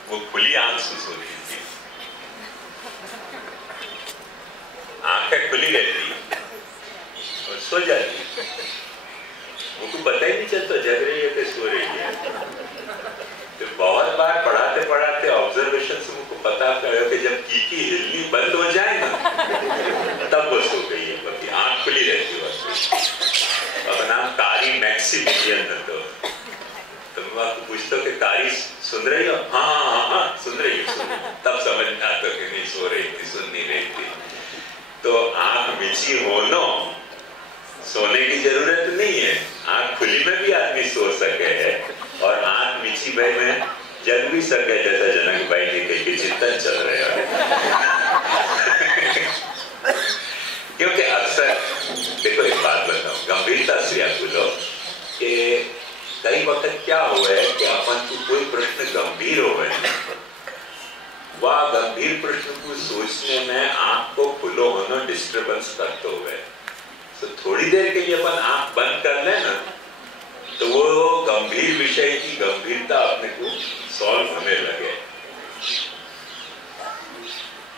वो खुली आंख से सो रही थी, आंखें खुली रहती और सो जाती, वो को पता ही नहीं चलता जग रही है कि सो रही है। तो बहुत बार पढ़ाते पढ़ाते ऑब्जर्वेशन से मुझको पता चला कि जब कीकी हिलनी बंद हो जाए ना तब वो सो गई है, बाकी आंख खुली रहती है। अब नाम कारी मैक्सिमिलियन है, तो मैं आपको पूछता हूँ कि कारी सुन रही हो? हाँ, सुन रही हो। तब समझ में आता कि नहीं सो रही थी, सुन नहीं रही थी। तो आंख मिची हो नो, सोने की जरूरत नहीं है, आंख खुली में भी आदमी सो सके है, और आंख मिची भाई में जग भी सके, जैसा जनक भाई ने कही चिंतन चल रहे हैं। क्योंकि अक्सर देखो, एक बात बताओ गंभीरता से आप बोलो कि कई वक्त क्या हुआ है कि अपन को कोई प्रश्न गंभीर हो गए, वह गंभीर प्रश्न को सोचने में आंख को खुलो होना डिस्टर्बेंस करते हुए, तो थोड़ी देर के लिए अपन आंख बंद कर ले ना, तो वो गंभीर विषय की गंभीरता अपने को सॉल्व होने लगे।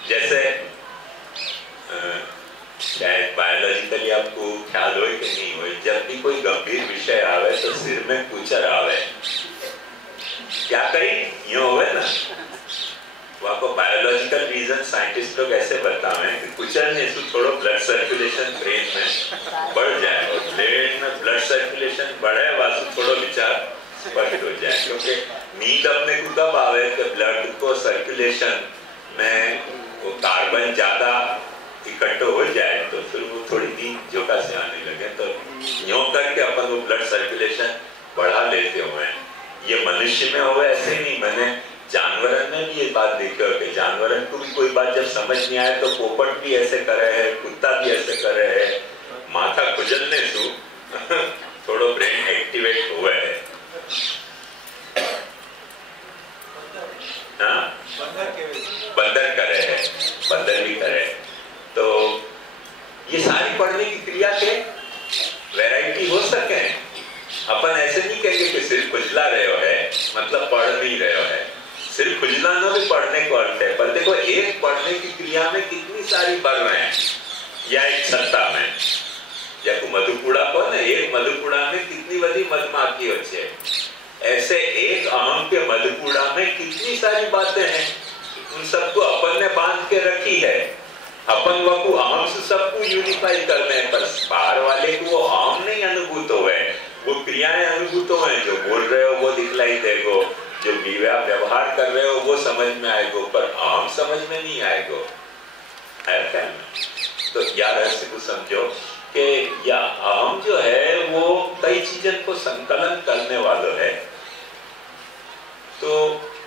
जैसे शायद बायोलॉजिकली आपको ख्याल हो कि नहीं हो, जब भी कोई गंभीर विषय आवे तो सिर में कुचर आवे, क्या कहीं यूं होवे ना, वो आपको बायोलॉजिकल रीजन साइंटिस्ट लोग ऐसे बतावे कि कुचरने से थोड़ा ब्लड सर्कुलेशन ब्रेन में बढ़ जाए, और ब्रेन में ब्लड सर्कुलेशन बढ़े वासु थोड़ा विचार स्पष्ट हो जाए। क्योंकि नींद अपने को कब आवे कि ब्लड को सर्कुलेशन में वो कार्बन ज्यादा इकट्ठा हो जाए, तो फिर वो थोड़ी नींद झोंका से आने लगे, तो यूं करके अपन वो ब्लड सर्कुलेशन बढ़ा लेते हुए। ये मनुष्य में हुआ ऐसे नहीं, मैंने जानवरों में भी ये बात देखी है कि जानवरों को भी कोई बात जब समझ नहीं आए तो पोपट भी ऐसे कर रहे हैं, कुत्ता भी ऐसे कर रहे हैं, माथा खुजलने से थोड़ा ब्रेन एक्टिवेट हुआ है। हाँ, बंदर करे है, बंदर भी करे। तो ये सारी पढ़ने की क्रिया के वैरायटी हो सके। अपन ऐसे नहीं कहेंगे कि सिर खुजला रहे हो है मतलब पढ़ नहीं रहे हो है, सिर्फ खुजलाना भी पढ़ने को अर्थ है। पर देखो, एक पढ़ने की क्रिया में कितनी सारी बढ़ रहे हैं, या एक छत्ता में या मधुपुड़ा को ना, एक मधुपुड़ा में कितनी बड़ी मधुमाखी होती है, ऐसे एक अहम के मधुपुड़ा में कितनी सारी बातें हैं, उन सबको अपन ने बांध के रखी है। अपन वह अहम से सबको यूनिफाई करने हैं, पर बाहर वाले को वो अहम नहीं अनुभूत हुए, वो क्रियाएं अनुभूत हुए, जो बोल रहे हो वो दिखलाई देगो, जो व्यवहार कर रहे हो वो समझ में आएगो, पर अहम समझ में नहीं आएगो। तो यार ऐसे को समझो कि या अहम जो है वो कई चीजों को संकलन करने वाला है। तो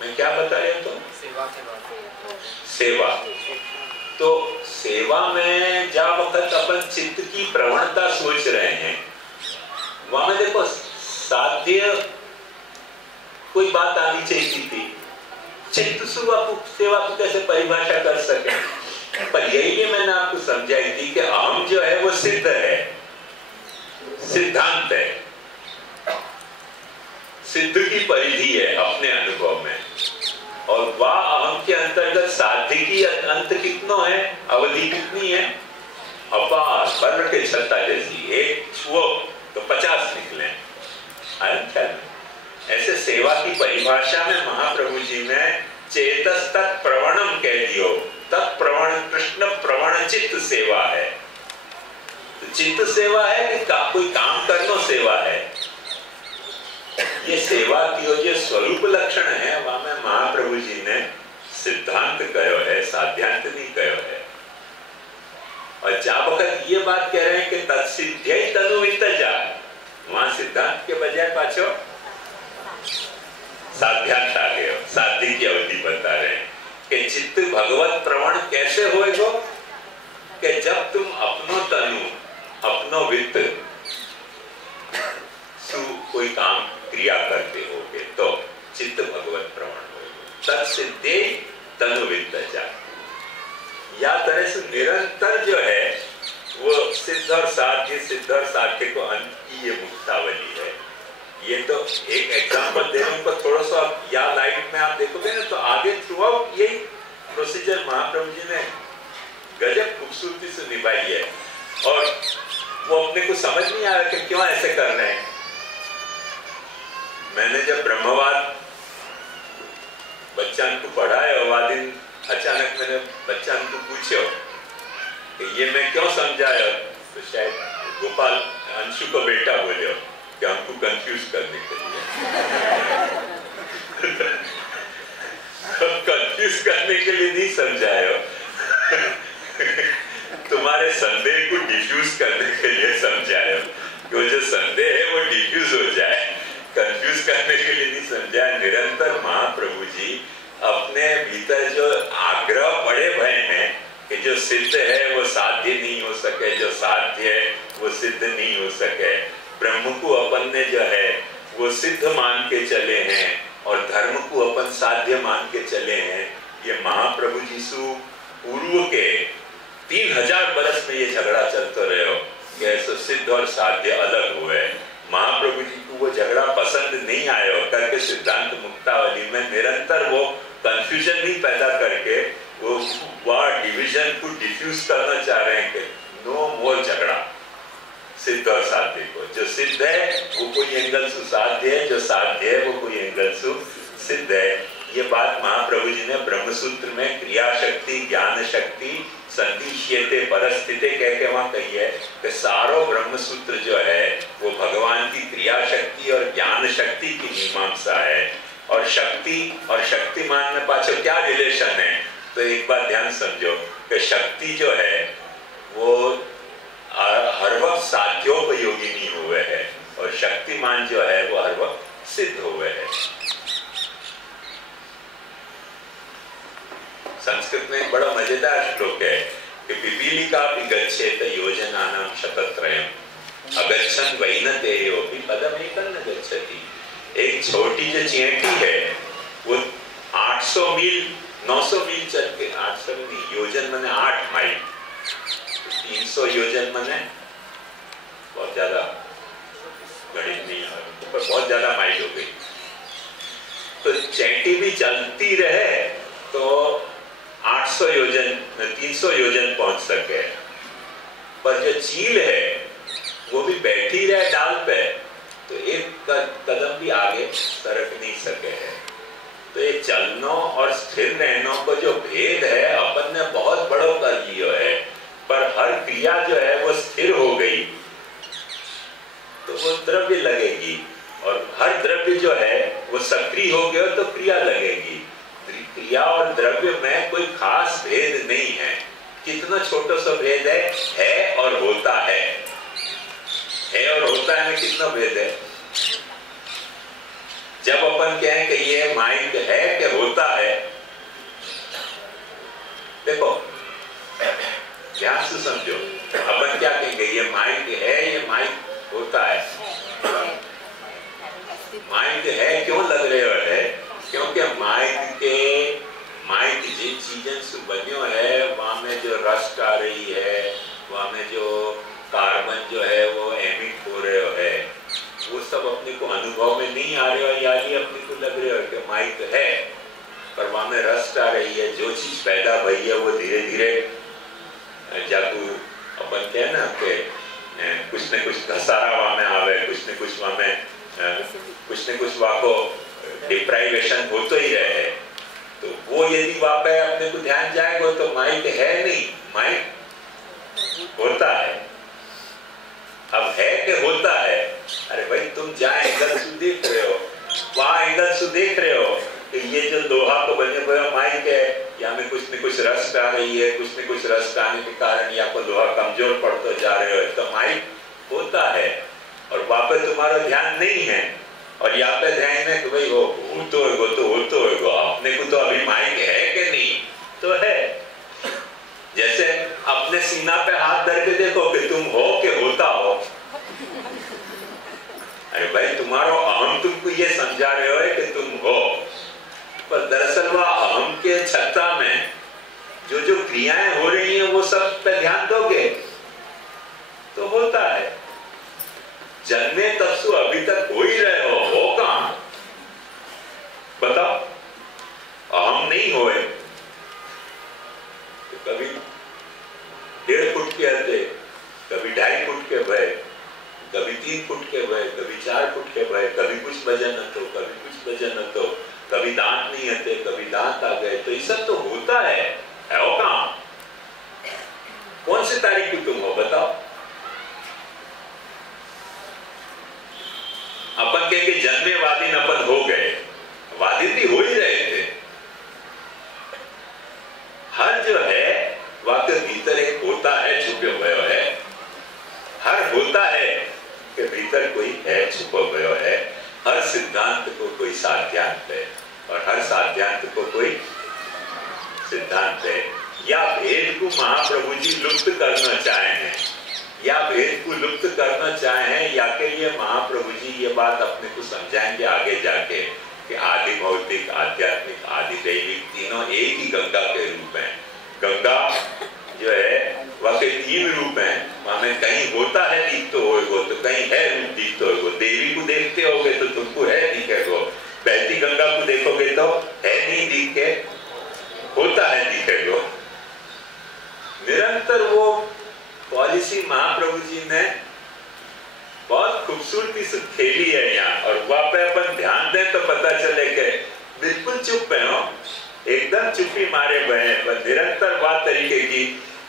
मैं क्या बताया, तो सेवा। तो सेवा में जब वक्त अपन चित्त की प्रवणता सोच रहे हैं, वहां में देखो साध्य कोई बात आनी चाहिए थी, चित्त सेवा को कैसे परिभाषा कर सके। पर यही मैंने आपको समझाई थी कि अहम जो है वो सिद्ध है, सिद्धांत है, सिद्ध की परिधि है अपने अनुभव में। और वह अहम के अंतर्गत साध्य की अंत कितना है, अवधि कितनी है, अपार बर्र के छत्ता जैसी, एक छुओ तो 50 निकले। ऐसे सेवा की परिभाषा में महाप्रभु जी ने चेतस तत्प्रवणम कह दियो। तत्प्रवण कृष्ण प्रवण चित्त सेवा है। तो चित्त सेवा है कि कोई काम करना सेवा है। ये सेवा की जो स्वरूप लक्षण है वहां में महाप्रभु जी ने सिद्धांत कहो है, साध्यांत नहीं कहो है। और जा वक्त ये बात कह रहे हैं कि तत्सिद्ध्यै तनुवित्तजा, वहां सिद्धांत के बजाय पाछो साध्यांत आ गए, साध्य की अवधि बता रहे हैं कि चित्त भगवत प्रवण कैसे होएगो कि जब तुम अपनो तनु अपनो वित्त कोई काम क्रिया करते होगे तो चित्त भगवत प्रवण होगा। तत्सिद्धे तनुवित्तजा, या तरह से निरंतर जो है वो सिद्ध और साध्य, सिद्ध और साध्य को अंत की ये मुक्तावली है। ये तो एक एग्जाम्पल देने पर थोड़ा सा या लाइट में आप देखोगे ना तो आगे थ्रू आउट यही प्रोसीजर महाप्रभु जी ने गजब खूबसूरती से निभाई है। और वो अपने को समझ नहीं आ रहा कि क्यों ऐसे कर रहे हैं। मैंने जब ब्रह्मवाद बच्चन को पढ़ाया और दिन अचानक मैंने बच्चन को पूछो कि ये मैं क्यों समझाया, तो शायद गोपाल अंशु को बेटा बोले कि हमको कंफ्यूज करने के लिए कंफ्यूज करने के लिए नहीं समझाया, तुम्हारे संदेह को डिफ्यूज करने के लिए समझाया कि वो जो संदेह है वो डिफ्यूज हो जाए, कंफ्यूज करने के लिए नहीं समझाया। निरंतर महाप्रभु जी अपने भीतर जो आग्रह पड़े भय हैं कि जो सिद्ध है वो साध्य नहीं हो सके, जो साध्य है वो सिद्ध नहीं हो सके, ब्रह्म को अपन ने जो है वो सिद्ध मान के चले हैं और धर्म को अपन साध्य मान के चले हैं। ये महाप्रभु जीसु पूर्व के 3000 बरस में ये झगड़ा चलते रहे हो कि ऐसे सिद्ध और साध्य अलग हुए। महाप्रभु जी को वो झगड़ा पसंद नहीं आया करके सिद्धांत मुक्तावली में निरंतर वो कंफ्यूजन नहीं पैदा करके वो डिवीजन को डिफ्यूज करना चाह रहे हैं कि नो मोर झगड़ा सिद्ध और साध्य को। जो सिद्ध है वो कोई एंगल से साध्य है, जो साध्य है वो कोई एंगल से सिद्ध है। ये बात महाप्रभु जी ने ब्रह्मसूत्र में क्रिया शक्ति ज्ञान शक्ति संतिष्यते परस्थिते कह के वहां कही है कि सारो ब्रह्मसूत्र जो है वो भगवान की क्रिया शक्ति और ज्ञान शक्ति की मीमांसा है। और शक्ति और शक्तिमान में पाछो क्या रिलेशन है, तो एक बात ध्यान समझो कि शक्ति जो है वो हर वक्त साध्योपयोगिनी हुए है और शक्तिमान जो है वो हर वक्त सिद्ध हुए है। संस्कृत में एक बड़ा मजेदार श्लोक है कि पिपीलिकापि गच्छेत योजनानां शतत्रयम् अगच्छन् वैनतेयोपि पदमेकं न गच्छति। एक छोटी जो चींटी है वो 800 मील 900 मील चल के 800 नहीं योजन माने 8 माइल 300 योजन माने बहुत ज्यादा गणित नहीं है पर बहुत ज्यादा माइल हो गई। तो चींटी भी चलती रहे तो 800 योजन 300 योजन पहुंच सके, पर जो चील है वो भी बैठी रहे डाल पे तो एक कदम भी आगे सरक नहीं सके है। तो ये चलनो और स्थिर रहनो को जो भेद है अपन ने बहुत बड़ो कर लियो है, पर हर क्रिया जो है वो स्थिर हो गई तो वो द्रव्य लगेगी और हर द्रव्य जो है वो सक्रिय हो गया तो क्रिया लगेगी। क्रिया और द्रव्य में कोई खास भेद नहीं है, कितना छोटा सा भेद है और होता है और होता है में कितना भेद है। जब अपन कहें कि ये माइक है कि होता है, देखो ध्यान से समझो, अपन क्या कहेंगे ये माइक है ये माइक होता है। माइक है क्यों लग रहे हो है, क्योंकि माइक जिन चीजें से बनियो है वहां में जो रस्ट आ रही है, वहां में जो कार्बन जो है वो एमिट हो रहे है, वो सब अपने को अनुभव में नहीं आ रहे हो, या ये अपने को लग रहे हो कि माइक है पर वहां में रस्ट आ रही है। जो चीज पैदा भई है वो धीरे धीरे जाकू अपन कहे ना कि कुछ न कुछ घसारा वहां में आवे, कुछ न कुछ वहां में कुछ न कुछ वहां को डिप्राइवेशन होते ही रहे। तो वो यदि वहां पे अपने को ध्यान जाएगा तो माइक है नहीं, माइक होता है। अब है कि होता है? अरे भाई तुम जहाँ एंगल से देख रहे हो वहां एंगल से देख रहे हो कि ये जो लोहा को बने हुए माइक है, यहाँ में कुछ न कुछ रस्ट आ रही है, कुछ न कुछ रस्ट आने के कारण यहाँ पर लोहा कमजोर पड़ते जा रहे हो, तो माइक होता है और वहां पर तुम्हारा ध्यान नहीं है। और यहाँ पे ध्यान है कि भाई वो तो अपने को तो अभी माइक है कि नहीं? तो है। जैसे अपने सीना पे हाथ धर के देखो कि तुम हो कि होता हो। अरे भाई तुम्हारा अहम तुमको ये समझा रहे हो कि तुम हो, पर दरअसल वह अहम के छत्ता में जो जो क्रियाएं हो रही हैं वो सब पे ध्यान दोगे तो होता है। जन्मे तब से अभी तक हो ही रहे हो कहां? बताओ। अहम नहीं होए तो कभी 1.5 फुट के हते, कभी 2.5 फुट के भय, कभी 3 फुट के भय, कभी 4 फुट के भय, कभी कुछ वजन न तो, कभी कुछ वजन न तो, कभी दांत नहीं हते, कभी दांत आ गए। तो ये सब तो होता है वो कहां? कौन सी तारीख को तुम हो बताओ? अपन कहेंगे जन्मे वादिन अपन हो गए, वादिन भी हो ही रहे थे। हर जो है वाकई भीतर एक होता है छुपे हुए है, हर होता है कि भीतर कोई है छुपा हुआ है। हर सिद्धांत को कोई साध्यांत है और हर साध्यांत को कोई सिद्धांत है। या भेद को महाप्रभु जी लुप्त करना चाहे हैं, या भेद को लुप्त करना चाहे हैं, या के लिए महाप्रभु जी ये बात अपने को समझाएंगे आगे जाके कि आदि भौतिक, आध्यात्मिक, आदि दैविक तीनों एक ही गंगा के रूप हैं। गंगा जो है वह के 3 रूप हैं। वहां में कहीं होता है दिखते होगो तो कहीं है रूप दिखते होगो। देवी को देखते होगे तो तुमको है दिखेगो, बहती गंगा को देखोगे तो है नहीं दिखे, होता है दिखेगो। निरंतर वो पॉलिसी महाप्रभु जी ने बहुत खूबसूरती से खेली है यहाँ। और वहां पे अपन ध्यान दें तो पता चले कि बिल्कुल चुप है हो, एकदम चुप्पी मारे हुए हैं, पर निरंतर बात तरीके की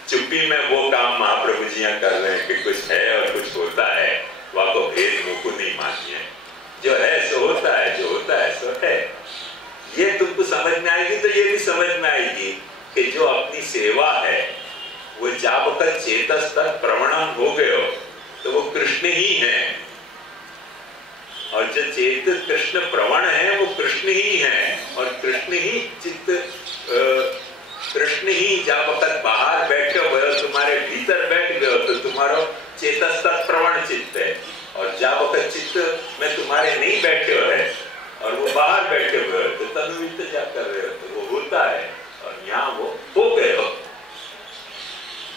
चुप्पी में वो काम महाप्रभु जी यहाँ कर रहे हैं कि कुछ है और कुछ होता है। वहां को भेद मुझको नहीं मानिए, जो है सो होता है, जो होता है सो है। ये तुमको समझ में आएगी तो ये भी समझ में आएगी कि जो अपनी सेवा है वो जब तक चेतस तक प्रवणम हो गए हो तो वो कृष्ण ही है। और जो चेत कृष्ण प्रवण है वो कृष्ण ही है। और कृष्ण ही चित्त, कृष्ण ही जब तक बाहर बैठे हो, तुम्हारे भीतर बैठ गए हो तो तुम्हारा चेतस तक प्रवण चित्त है। और जब तक चित्त में तुम्हारे नहीं बैठे हो है और वो बाहर बैठे हुए हो तो तनुवित जा कर रहे हो तो वो होता है। और यहाँ वो हो गए हो।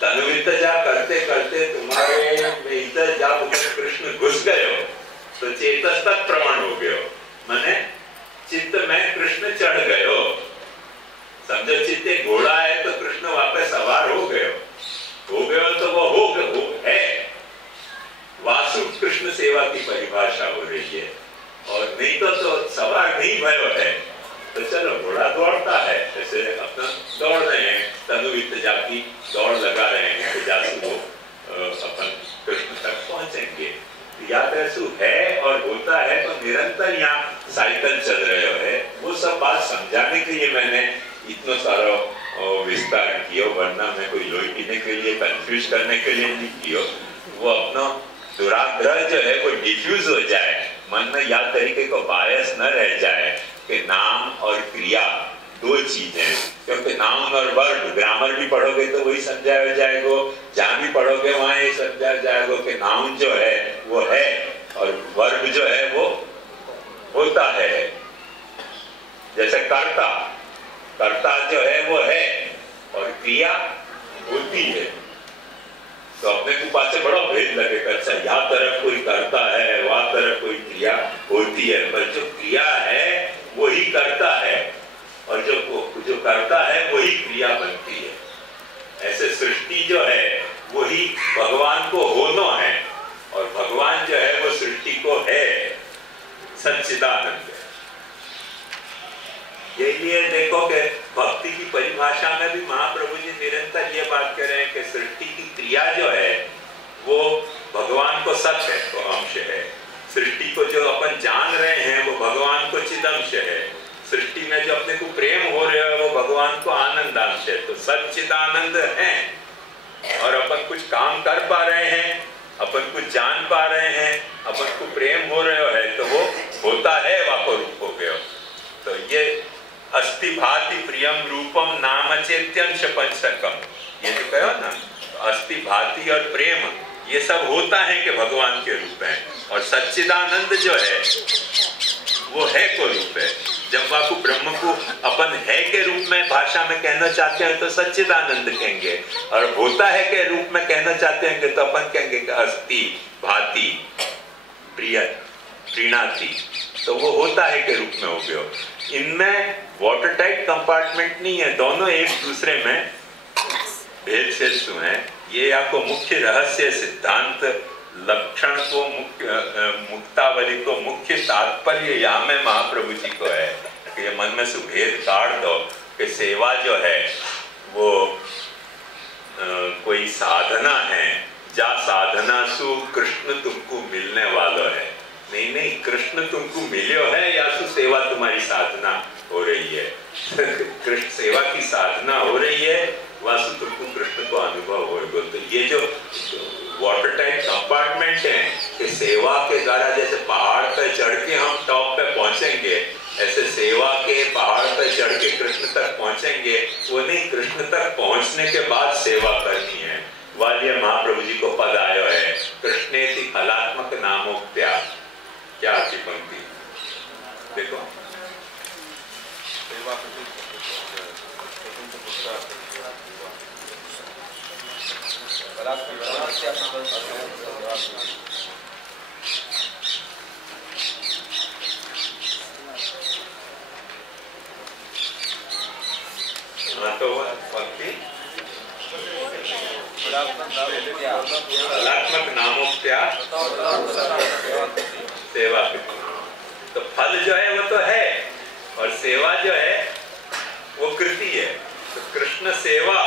तनुवित जा करते करते तुम्हारे भीतर जब कृष्ण घुस गए हो तो चेतस तक प्रवण हो गए हो, माने चित्त में कृष्ण चढ़ गए हो। समझो चित्त एक घोड़ा है तो कृष्ण वापस सवार हो गए हो तो वो हो गए हो है। वासु कृष्ण सेवा की परिभाषा हो रही है। और नहीं तो सवार नहीं भयो है तो चलो घोड़ा दौड़ता है, जैसे अपना दौड़ रहे हैं, तनुवित जाति दौड़ लगा रहे हैं कि जासु वो अपन कृष्ण तक पहुंचेंगे। या तो है और होता है तो निरंतर यहाँ साइकिल चल रहे है। वो सब बात समझाने के लिए मैंने इतना सारा विस्तार किया, वरना मैं कोई लोही पीने के लिए कंफ्यूज करने के लिए नहीं किया। वो अपना दुराग्रह जो है वो डिफ्यूज हो जाए, मन में या तरीके को बायस न रह जाए कि नाम और क्रिया 2 चीजें। क्योंकि नाउन और वर्ब ग्रामर भी पढ़ोगे तो वही समझाया जाएगा, जहां भी पढ़ोगे वहां ये समझाया जाएगा कि नाउन जो है वो है और वर्ब जो है वो होता है। जैसे कर्ता, कर्ता जो है वो है और क्रिया होती है। तो अपने को पास से बड़ा भेद लगेगा, अच्छा यहाँ तरफ कोई कर्ता है, वहां तरफ कोई क्रिया होती है, पर जो क्रिया है वही कर्ता है और जो कर्ता है वही क्रिया बनती है। ऐसे सृष्टि जो है वही भगवान को होना है और भगवान जो है वो सृष्टि को है, सच्चिदानंद है। इसलिए देखो कि भक्ति की परिभाषा में भी महाप्रभु जी निरंतर ये बात कह रहे हैं कि सृष्टि की क्रिया जो है वो भगवान को सत्य है, वो अंश है। सृष्टि को जो अपन जान रहे हैं वो भगवान को चिदंश है। सृष्टि में जो अपने को प्रेम हो रहा है वो भगवान को आनंदांश है। तो सच्चिदानंद है और अपन कुछ काम कर पा रहे हैं, अपन कुछ जान पा रहे हैं, अपन को प्रेम हो रहा है, तो वो होता है वापो रूप हो गया। तो ये अस्ति भाति प्रियम रूपम नाम चैत्यंश पंचकम, ये जो कहो ना, अस्ति भाति और प्रेम ये सब होता है कि भगवान के रूप है। और सच्चिदानंद जो है वो है को रूप है। जब आपको ब्रह्म को अपन है के रूप में भाषा में कहना चाहते हैं तो सच्चिदानंद कहेंगे, और होता है के रूप में कहना चाहते हैं तो अपन कहेंगे कि अस्ति भाति प्रिय प्रीणाति, तो वो होता है के रूप में हो गया। इनमें वाटर टाइट कंपार्टमेंट नहीं है, दोनों एक दूसरे में भेद से है। ये आपको मुख्य रहस्य सिद्धांत लक्षण को मुक्तावली को मुख्य तात्पर्य यहाँ में महाप्रभु जी को है कि ये मन में से भेद काट दो कि सेवा जो है वो कोई साधना है, जा साधना सु कृष्ण तुमको मिलने वाला है। नहीं नहीं, कृष्ण तुमको मिलो है या सु सेवा तुम्हारी साधना हो रही है। कृष्ण सेवा की साधना हो रही है, वासु तुमको कृष्ण को अनुभव होगा। तो ये जो वाटर टाइप कंपार्टमेंट है कि सेवा के द्वारा जैसे पहाड़ पर चढ़ के हम टॉप पे पहुंचेंगे, ऐसे सेवा के पहाड़ पर चढ़ के कृष्ण तक पहुंचेंगे, वो नहीं, कृष्ण तक पहुंचने के बाद सेवा करनी है। वालिय महाप्रभु जी को पद आयो है, कृष्णेति फलात्मक नामोक्त्या। क्या आपकी पंक्ति देखो, तो पंक्ति फलात्मक नामोक्त्या सेवा। तो फल जो है वो तो है और सेवा जो है वो कृति है। तो कृष्ण सेवा,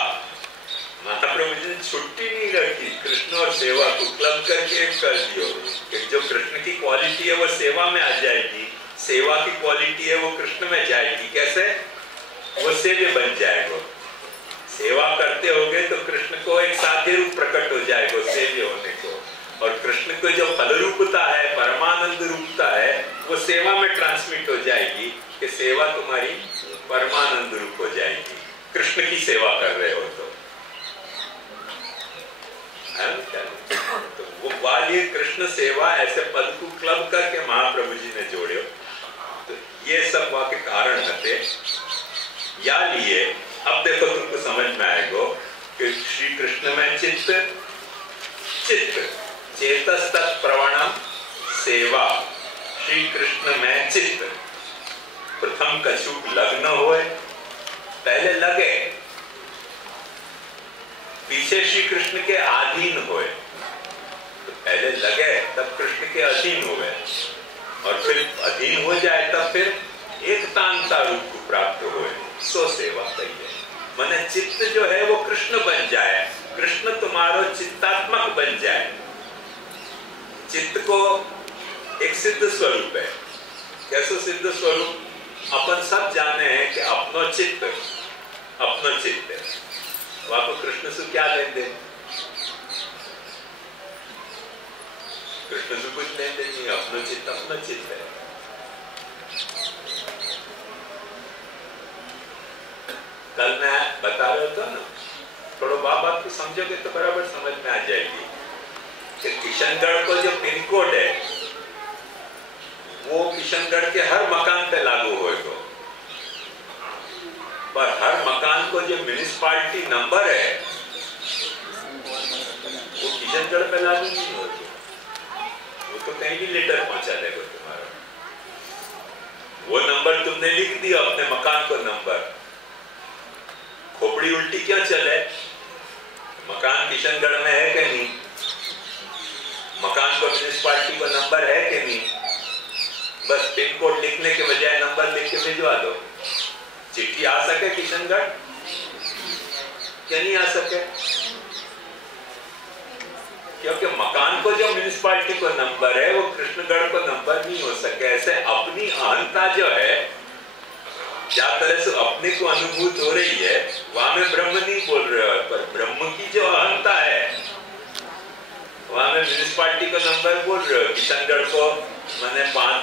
महाप्रभु जी ने छुट्टी नहीं रखी, कृष्ण और सेवा को क्लब करके एक कर दियो कि जो कृष्ण की क्वालिटी है वो सेवा में आ जाएगी, सेवा की क्वालिटी है वो कृष्ण में जाएगी। कैसे? वो सेव्य बन जाएगा। सेवा करते होगे तो कृष्ण को एक साध्य रूप प्रकट हो जाएगा सेव्य होने को, और कृष्ण को जो फल रूपता है, परमानंद रूपता है, वो सेवा में ट्रांसमिट हो जाएगी कि सेवा तुम्हारी परमानंद रूप हो जाएगी। कृष्ण की सेवा कर रहे हो तो वो वाली कृष्ण सेवा ऐसे पद को क्लब करके महाप्रभु जी ने जोड़े। तो ये सब वहां के कारण थे। या लिए अब देखो तुमको समझ में आएगा कि श्री कृष्ण में चित्त चेतस्तत् प्रवणम सेवा, श्री कृष्ण में चित्त। प्रथम कछुक लग्न होए, पहले लगे, पीछे श्री कृष्ण के अधीन होए। तो पहले लगे तब कृष्ण के अधीन हुए, और फिर अधीन हो जाए तब फिर एकतांता रूप को प्राप्त हुए। सो सेवा कहिए, माने चित्त जो है वो कृष्ण बन जाए, कृष्ण तुम्हारो चित्तात्मक बन जाए। चित्त को एक सिद्ध स्वरूप है। कैसे सिद्ध स्वरूप? अपन सब जाने हैं कि अपनो चित्त है। वहां को कृष्ण से क्या लेन देन? कृष्ण से कुछ लेन देन नहीं, अपनो चित्त है। कल मैं बता रहा था ना, थोड़ा बात को समझोगे तो बराबर समझ में आ जाएगी कि किशनगढ़ को जो पिन कोड है वो किशनगढ़ के हर मकान पे लागू होएगा। पर हर मकान को जो म्युनिसिपालिटी नंबर है वो किशनगढ़ पे लागू नहीं होती। वो तो कहीं भी लेटर पहुंचा देगा तुम्हारा। वो नंबर तुमने लिख दिया अपने मकान को नंबर, खोपड़ी उल्टी क्यों चले? मकान किशनगढ़ में है कि नहीं? मकान को म्युनिसिपालिटी को नंबर है कि नहीं? बस पिन कोड लिखने के बजाय नंबर लिख के भिजवा दो। चिट्ठी आ सके किशनगढ़? क्या नहीं आ सके? क्योंकि मकान को जो म्युनिसिपालिटी को नंबर है वो कृष्णगढ़ को नंबर नहीं हो सके। ऐसे अपनी अहंता जो है, क्या तरह से अपने को अनुभूत हो रही है, वहां में ब्रह्म नहीं बोल रहे हो, पर ब्रह्म की जो अहंता है वहां में म्युनिसिपालिटी को नंबर बोल रहे हो। किशनगढ़ को मैंने 502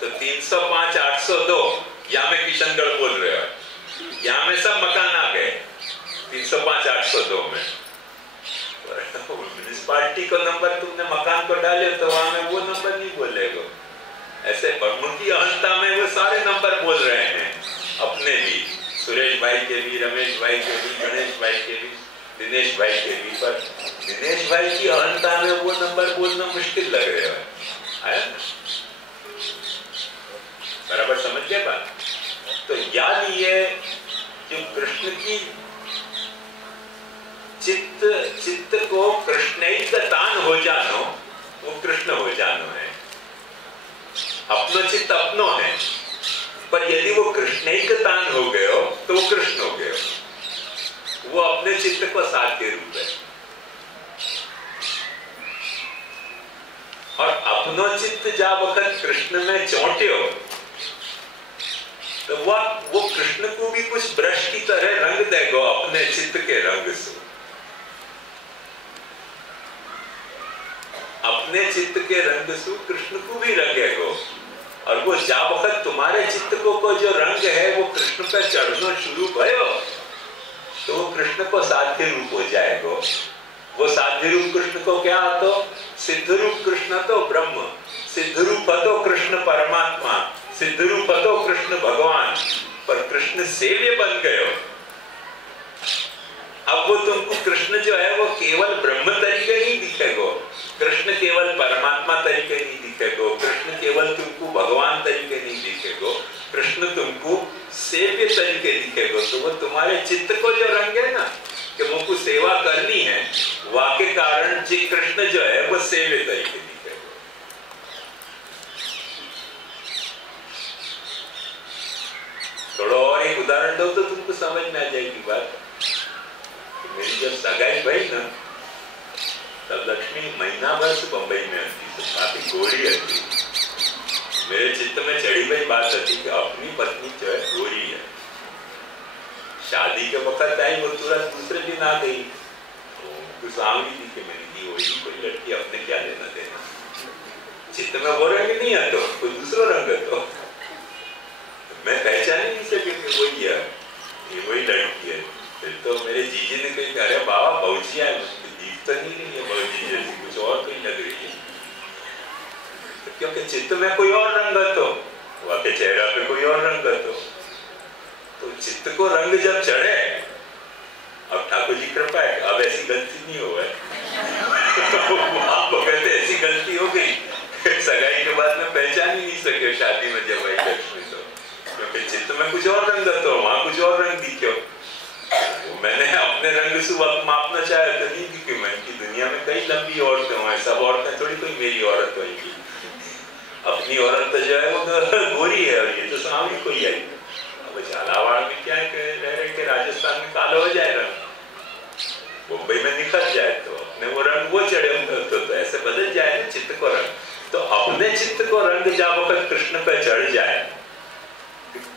तो 305 802 यहाँ में किशनगढ़ बोल रहे हो। यहाँ में सब मकान आ गए 305 802 में। म्युनिसिपालिटी को नंबर तुमने मकान को डाले तो वहां में वो नंबर नहीं बोलेगा। ऐसे ब्रह्म की अहंता में वो सारे नंबर बोल रहे हैं, अपने भी, सुरेश भाई के भी, रमेश भाई के भी, गणेश भाई के भी, दिनेश भाई के भी। पर दिनेश भाई की अहंता में वो नंबर बोलना मुश्किल लग रहा है। आया ना? बराबर समझ गए बात? तो याद ये जो कृष्ण की चित्त को कृष्णैकतान हो जानो, वो कृष्ण हो जानो है। अपनो चित्त अपनो है, पर यदि वो कृष्णैकतान हो गए हो तो वो कृष्ण हो गए हो। वो अपने चित्त को साध्य रूप है। और अपनो चित्त जा वक्त कृष्ण में चौंटे हो तो वो कृष्ण को भी कुछ ब्रश की तरह रंग देगो अपने चित्त के रंग से। अपने चित्त के रंग से कृष्ण को भी रंगेगो। और वो जा वक्त तुम्हारे चित्त को जो रंग है वो कृष्ण पर चढ़ना शुरू भयो तो वो कृष्ण को साध्य रूप हो जाएगा। वो साध्य रूप कृष्ण को क्या तो सिद्ध रूप कृष्ण तो ब्रह्म, सिद्ध रूप तो कृष्ण परमात्मा, सिद्ध रूप तो कृष्ण भगवान, पर कृष्ण सेव्य बन गए। अब वो तुमको कृष्ण जो है वो केवल ब्रह्म तरीके नहीं दिखेगा, कृष्ण केवल परमात्मा तरीके नहीं दिखेगा, कृष्ण केवल तुमको भगवान तरीके नहीं दिखेगा, कृष्ण तुमको सेव्य तरीके दिखेगा। तो वो तुम्हारे चित्त को जो रंग है ना कि मुझको सेवा करनी है, वाके कारण जी कृष्ण जो है वो सेव्य तरीके दिखेगा। थोड़ा और एक उदाहरण दो तो तुमको समझ में आ जाएगी बात। मेरी जब सगाई भई ना तब लक्ष्मी महीना भर से बंबई में आती, तो काफी गोरी आती। मेरे चित्त में चढ़ी हुई बात थी कि अपनी पत्नी जो है गोरी है। शादी के वक्त आई वो तुरंत दूसरे दिन आ गई, तो सांवली थी कि मेरी दी वही कोई लड़की, अपने क्या लेना देना। चित्त में वो रंग नहीं आता, कोई दूसरा रंग आता। मैं पहचान ही नहीं सकी कि वही है, ये वही लड़की है। फिर तो मेरे जीजी ने कही अरे बाबा पहुंचिया है, जीत तो नहीं है पहुंची जैसी, कुछ और कोई लग रही है। क्योंकि चित्त में कोई और रंग तो वाके चेहरा पे कोई और रंग तो चित्त को रंग जब चढ़े, अब ठाकुर जी कृपा है अब ऐसी गलती नहीं हो है। आपको कहते ऐसी गलती हो गई, सगाई के बाद में पहचान ही नहीं सके शादी में जब आई लक्ष्मी तो, क्योंकि चित्त में कुछ और रंग तो वहां कुछ और रंग दिखे। मैंने अपने रंग से वक्त मापना चाहे तो नहीं दिखे। मैं की दुनिया में कई लंबी औरतें हैं, सब औरतें थोड़ी कोई मेरी औरत होगी। अपनी औरत तो जो है वो गोरी है और ये तो सांवली कोई आई। अब झालावाड़ में क्या है रह के राजस्थान में काला हो जाए रंग, मुंबई में निखर जाए तो अपने वो रंग वो चढ़े तो ऐसे बदल जाए ना चित्त को रंग। तो अपने चित्त को रंग जा वक्त कृष्ण पर चढ़ जाए,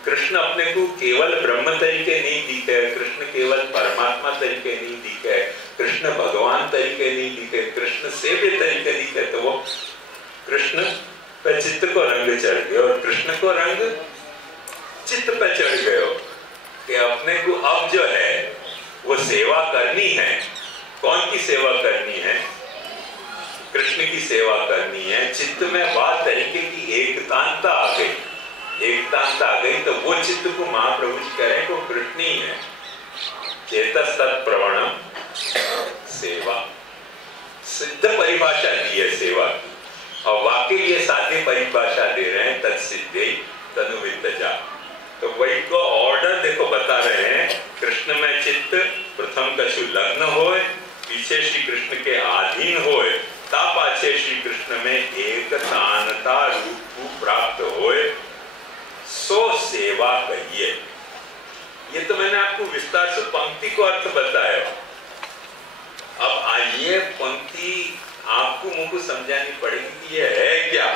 कृष्ण अपने को केवल ब्रह्म तरीके नहीं दिखे, कृष्ण केवल परमात्मा तरीके नहीं दिखे, कृष्ण भगवान तरीके नहीं दिखे, कृष्ण सेव्य तरीके दिखे, तो वो कृष्ण पर चित्त को रंग चढ़ गए और कृष्ण को रंग चित्त पर चढ़ गए। कि अपने को अब जो है वो सेवा करनी है। कौन की सेवा करनी है? कृष्ण की सेवा करनी है। चित्त में बात तरीके की एकतांता आ गई, एकतांता आ गई तो वो चित्त को महाप्रभु जी कह रहे हैं वो कृष्ण ही है। चेतस तत्प्रवणम सेवा, सिद्ध परिभाषा दी है सेवा की, और वाकई ये साध्य परिभाषा दे रहे हैं तत्सिद्धि तनुवित्तजा। तो वही को ऑर्डर देखो बता रहे हैं। कृष्ण में चित्त प्रथम कछु लग्न होए, पीछे श्री कृष्ण के अधीन होए, ता पाछे श्री कृष्ण में एक तानता रूप प्राप्त होए, सो सेवा कहिए। ये तो मैंने आपको विस्तार से पंक्ति को अर्थ बताया। अब आइए पंक्ति आपको मुझको समझानी पड़ेगी कि ये है क्या।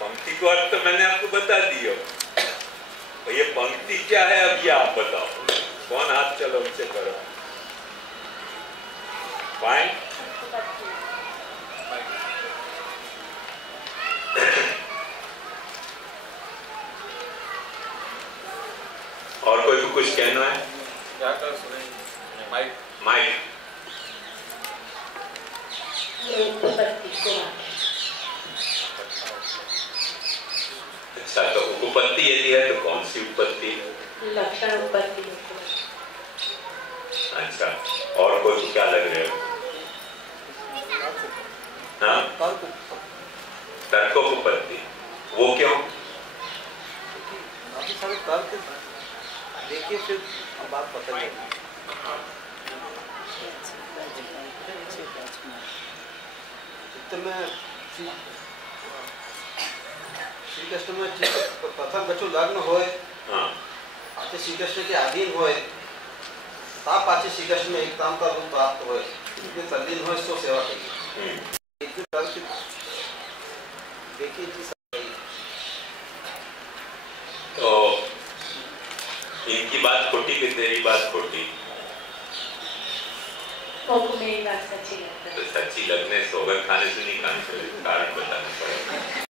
पंक्ति को अर्थ तो मैंने आपको बता दिया, तो ये पंक्ति क्या है अब ये आप बताओ। कौन हाथ चलो उनसे करो। फाइन, और कोई को कुछ कहना है? क्या कर सुने माइक माइक अच्छा, तो उपपत्ति यदि है तो कौन सी उपपत्ति? लक्षण उपपत्ति। अच्छा, और कोई को क्या लग रहा है? हाँ, तर्कोपपत्ति। वो क्यों? सारे तर्क देखिए फिर बात पता चलेगी। चित्त में श्री कृष्ण में प्रथम कछु लग्न होए, आते श्री कृष्ण के अधीन होए, ता पाछे श्री कृष्ण में एकताम का रूप प्राप्त होए, इसमें तल्लीन होए सो सेवा करिए। देखिए जी तो इनकी बात खोटी कि तेरी बात खोटी? मेरी बात सच्ची लगती है। तो सच्ची लगने सोगन खाने से नहीं, कारण बताना पड़ेगा।